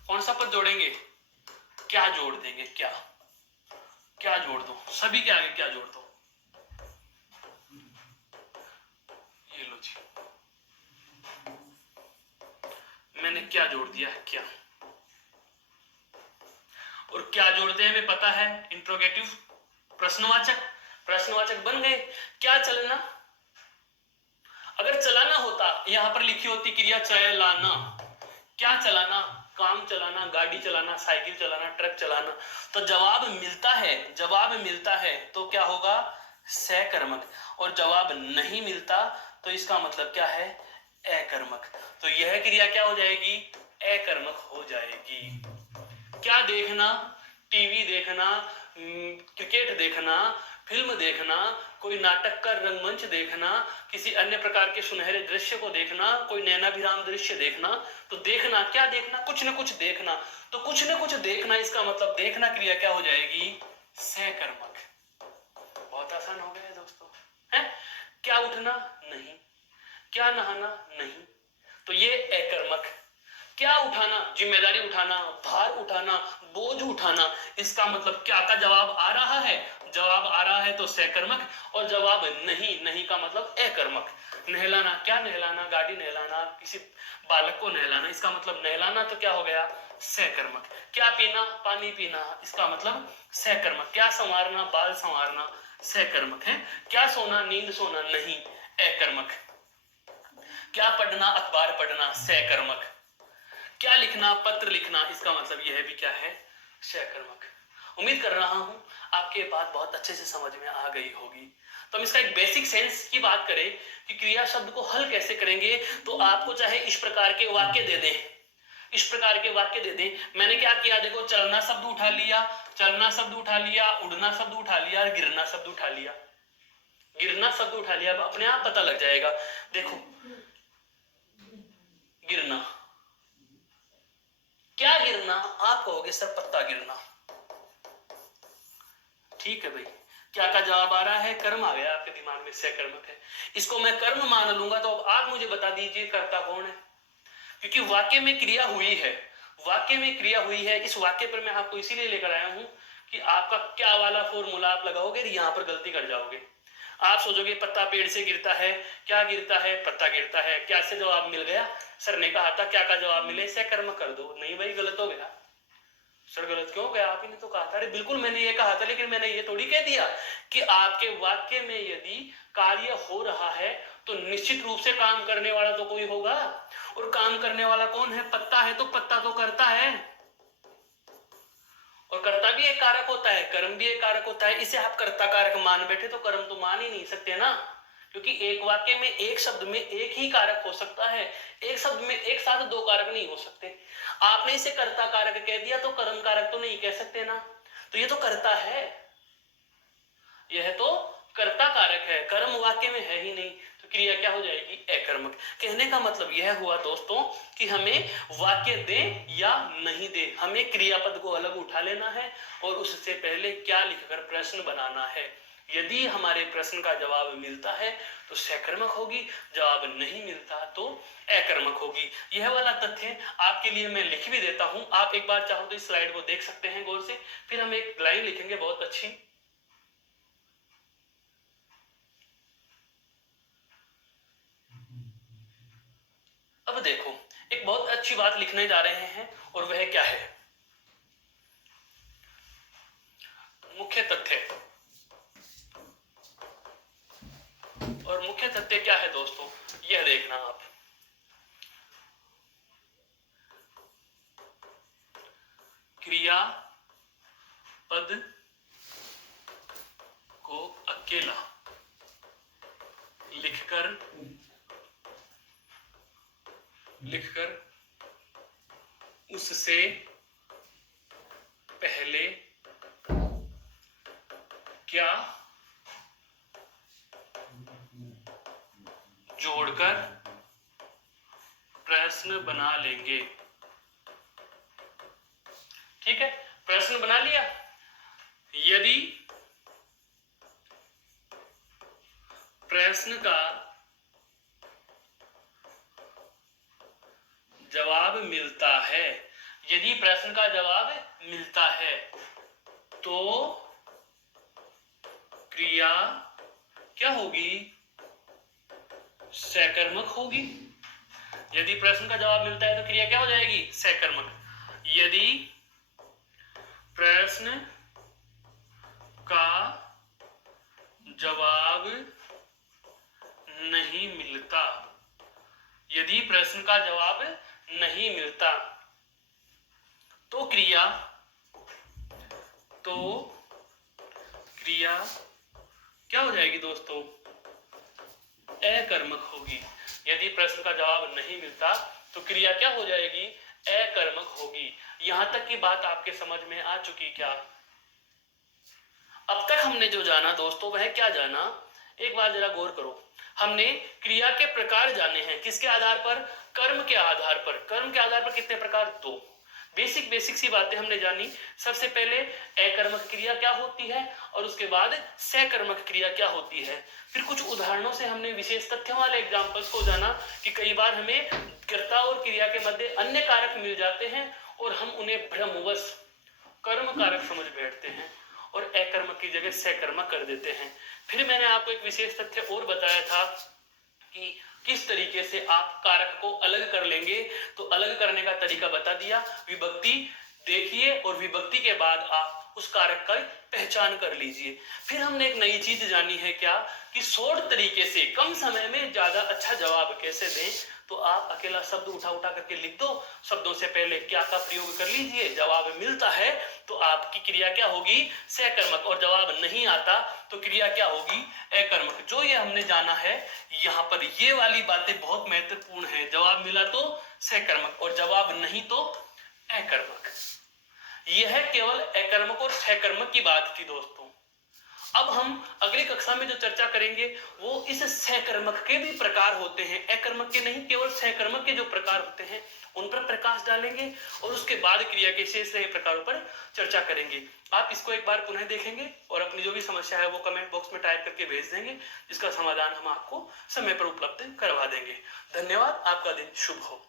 कौन सा पद जोड़ेंगे, क्या जोड़ देंगे, क्या, क्या जोड़ दो, सभी के आगे क्या जोड़ दो, ये लो जी, मैंने क्या जोड़ दिया, क्या। और क्या जोड़ते हैं हमें पता है, इंट्रोगेटिव, प्रश्नवाचक, प्रश्नवाचक बन गए। क्या चलना, अगर चलाना होता, यहां पर लिखी होती क्रिया चलाना, क्या चलाना, काम चलाना, गाड़ी चलाना, साइकिल चलाना, ट्रक चलाना, तो जवाब मिलता है, जवाब मिलता है तो क्या होगा, सकर्मक। और जवाब नहीं मिलता तो इसका मतलब क्या है, अकर्मक। तो यह क्रिया क्या हो जाएगी, अकर्मक हो जाएगी। क्या देखना, टीवी देखना, क्रिकेट देखना, फिल्म देखना, कोई नाटक का रंगमंच देखना, किसी अन्य प्रकार के सुनहरे दृश्य को देखना, कोई नैनाभिराम दृश्य देखना, तो देखना, क्या देखना, कुछ न कुछ देखना, तो कुछ न कुछ देखना, इसका मतलब देखना क्रिया क्या हो जाएगी, सकर्मक। बहुत आसान हो गया है दोस्तों, है। क्या उठना, नहीं, क्या नहाना, नहीं, तो ये अकर्मक। क्या उठाना, जिम्मेदारी उठाना, भार उठाना, बोझ उठाना, इसका मतलब क्या का जवाब आ रहा है, जवाब आ रहा है तो सकर्मक, और जवाब नहीं, नहीं का मतलब अकर्मक। नहलाना, क्या नहलाना, गाड़ी नहलाना, किसी बालक को नहलाना, इसका मतलब नहलाना तो क्या हो गया, सकर्मक। क्या पीना, पानी पीना, इसका मतलब सकर्मक। क्या संवारना, बाल संवारना, सकर्मक है। क्या सोना, नींद सोना, नहीं, अकर्मक। क्या पढ़ना, अखबार पढ़ना, सकर्मक। क्या लिखना, पत्र लिखना, इसका मतलब यह भी क्या है, सकर्मक। उम्मीद कर रहा हूं आपके बात बहुत अच्छे से समझ में आ गई होगी। तो हम इसका एक बेसिक सेंस की बात करें कि क्रिया शब्द को हल कैसे करेंगे, तो आपको चाहे इस प्रकार के वाक्य दे दें, इस प्रकार के वाक्य दे दें। मैंने क्या किया, देखो, चलना शब्द उठा लिया, चलना शब्द उठा लिया, उड़ना शब्द उठा लिया, गिरना शब्द उठा लिया, गिरना शब्द उठा लिया, अब अपने आप पता लग जाएगा। देखो, गिरना, क्या गिरना, आप कहोगे सर पत्ता गिरना, ठीक है भाई, क्या का जवाब आ रहा है, कर्म आ गया आपके दिमाग में, सकर्मक है। इसको मैं कर्म मान लूंगा, तो अब आप मुझे बता दीजिए कर्ता कौन है, क्योंकि वाक्य में क्रिया हुई है, वाक्य में क्रिया हुई है। इस वाक्य पर मैं आपको इसीलिए लेकर आया हूं कि आपका क्या वाला फॉर्मूला आप लगाओगे, यहां पर गलती कर जाओगे। आप सोचोगे पत्ता पेड़ से गिरता है, क्या गिरता है, पत्ता गिरता है, क्या से जवाब मिल गया, सर ने कहा था क्या का जवाब मिले, सकर्म कर दो, नहीं भाई गलत हो गया। सर गलत क्यों हो गया, आप ही ने तो कहा था। अरे बिल्कुल मैंने ये कहा था, लेकिन मैंने ये थोड़ी कह दिया कि आपके वाक्य में यदि कार्य हो रहा है तो निश्चित रूप से काम करने वाला तो कोई होगा, और काम करने वाला कौन है, पत्ता है, तो पत्ता तो करता है, और कर्ता भी एक कारक होता है, कर्म भी एक कारक होता है। इसे आप कर्ता कारक मान बैठे तो कर्म तो मान ही नहीं सकते ना, क्योंकि एक वाक्य में, एक शब्द में एक ही कारक हो सकता है, एक शब्द में एक साथ दो कारक नहीं हो सकते। आपने इसे कर्ता कारक कह दिया तो कर्म कारक तो नहीं कह सकते ना, तो ये तो कर्ता है, यह तो कर्ता कारक है, कर्म वाक्य में है ही नहीं, तो क्रिया क्या हो जाएगी, अकर्मक। कहने का मतलब यह हुआ दोस्तों कि हमें वाक्य दे या नहीं दे, हमें क्रियापद को अलग उठा लेना है और उससे पहले क्या लिखकर प्रश्न बनाना है। यदि हमारे प्रश्न का जवाब मिलता है तो सकर्मक होगी, जवाब नहीं मिलता तो अकर्मक होगी। यह वाला तथ्य आपके लिए मैं लिख भी देता हूं, आप एक बार चाहो तो इस स्लाइड को देख सकते हैं गौर से, फिर हम एक लाइन लिखेंगे बहुत अच्छी। अब देखो, एक बहुत अच्छी बात लिखने जा रहे हैं और वह क्या है, मुख्य तथ्य। और मुख्य तथ्य क्या है दोस्तों, यह देखना आप, क्रिया पद को अकेला लिखकर उससे पहले क्या जोड़कर प्रश्न बना लेंगे। ठीक है, प्रश्न बना लिया। यदि प्रश्न का जवाब मिलता है, यदि प्रश्न का जवाब मिलता है तो क्रिया क्या होगी, सकर्मक होगी। यदि प्रश्न का जवाब मिलता है तो क्रिया क्या हो जाएगी, सकर्मक। यदि प्रश्न का जवाब नहीं मिलता, यदि प्रश्न का जवाब नहीं मिलता तो क्रिया क्या हो जाएगी दोस्तों, अकर्मक होगी। यदि प्रश्न का जवाब नहीं मिलता तो क्रिया क्या हो जाएगी, अकर्मक होगी। यहां तक की बात आपके समझ में आ चुकी क्या? अब तक हमने जो जाना दोस्तों वह क्या जाना, एक बार जरा गौर करो। हमने क्रिया के प्रकार जाने हैं, किसके आधार पर, कर्म के आधार पर। कर्म के आधार पर कितने प्रकार, दो। बेसिक सी बातें हमने जानी। सबसे पहले अकर्मक क्रिया क्या होती है और उसके बाद सकर्मक क्रिया क्या होती है। फिर कुछ उदाहरणों से हमने विशेष तथ्यों वाले एग्जाम्पल्स को जाना कि कई बार हमें कर्ता और क्रिया के मध्य अन्य कारक मिल जाते हैं और हम उन्हें भ्रमवश कर्म कारक समझ बैठते हैं और अकर्मक की जगह सकर्मक कर देते हैं। फिर मैंने आपको एक विशेष तथ्य और बताया था कि किस तरीके से आप कारक को अलग कर लेंगे, तो अलग करने का तरीका बता दिया। विभक्ति देखिए और विभक्ति के बाद आप उस कारक का पहचान कर लीजिए। फिर हमने एक नई चीज जानी है क्या, कि शॉर्ट तरीके से कम समय में ज्यादा अच्छा जवाब कैसे दें। तो आप अकेला शब्द उठा करके लिख दो, शब्दों से पहले क्या का प्रयोग कर लीजिए। जवाब मिलता है तो आपकी क्रिया क्या होगी, सकर्मक, और जवाब नहीं आता तो क्रिया क्या होगी, अकर्मक। जो ये हमने जाना है, यहाँ पर ये वाली बातें बहुत महत्वपूर्ण है। जवाब मिला तो सकर्मक और जवाब नहीं तो अकर्मक। यह केवल अकर्मक और सकर्मक की बात थी दोस्तों। अब हम अगली कक्षा में जो चर्चा करेंगे वो इस सकर्मक के भी प्रकार होते हैं, अकर्मक के नहीं, केवल सकर्मक के जो प्रकार होते हैं उन पर प्रकाश डालेंगे और उसके बाद क्रिया के शेष रहे प्रकारों पर चर्चा करेंगे। आप इसको एक बार पुनः देखेंगे और अपनी जो भी समस्या है वो कमेंट बॉक्स में टाइप करके भेज देंगे, जिसका समाधान हम आपको समय पर उपलब्ध करवा देंगे। धन्यवाद, आपका दिन शुभ हो।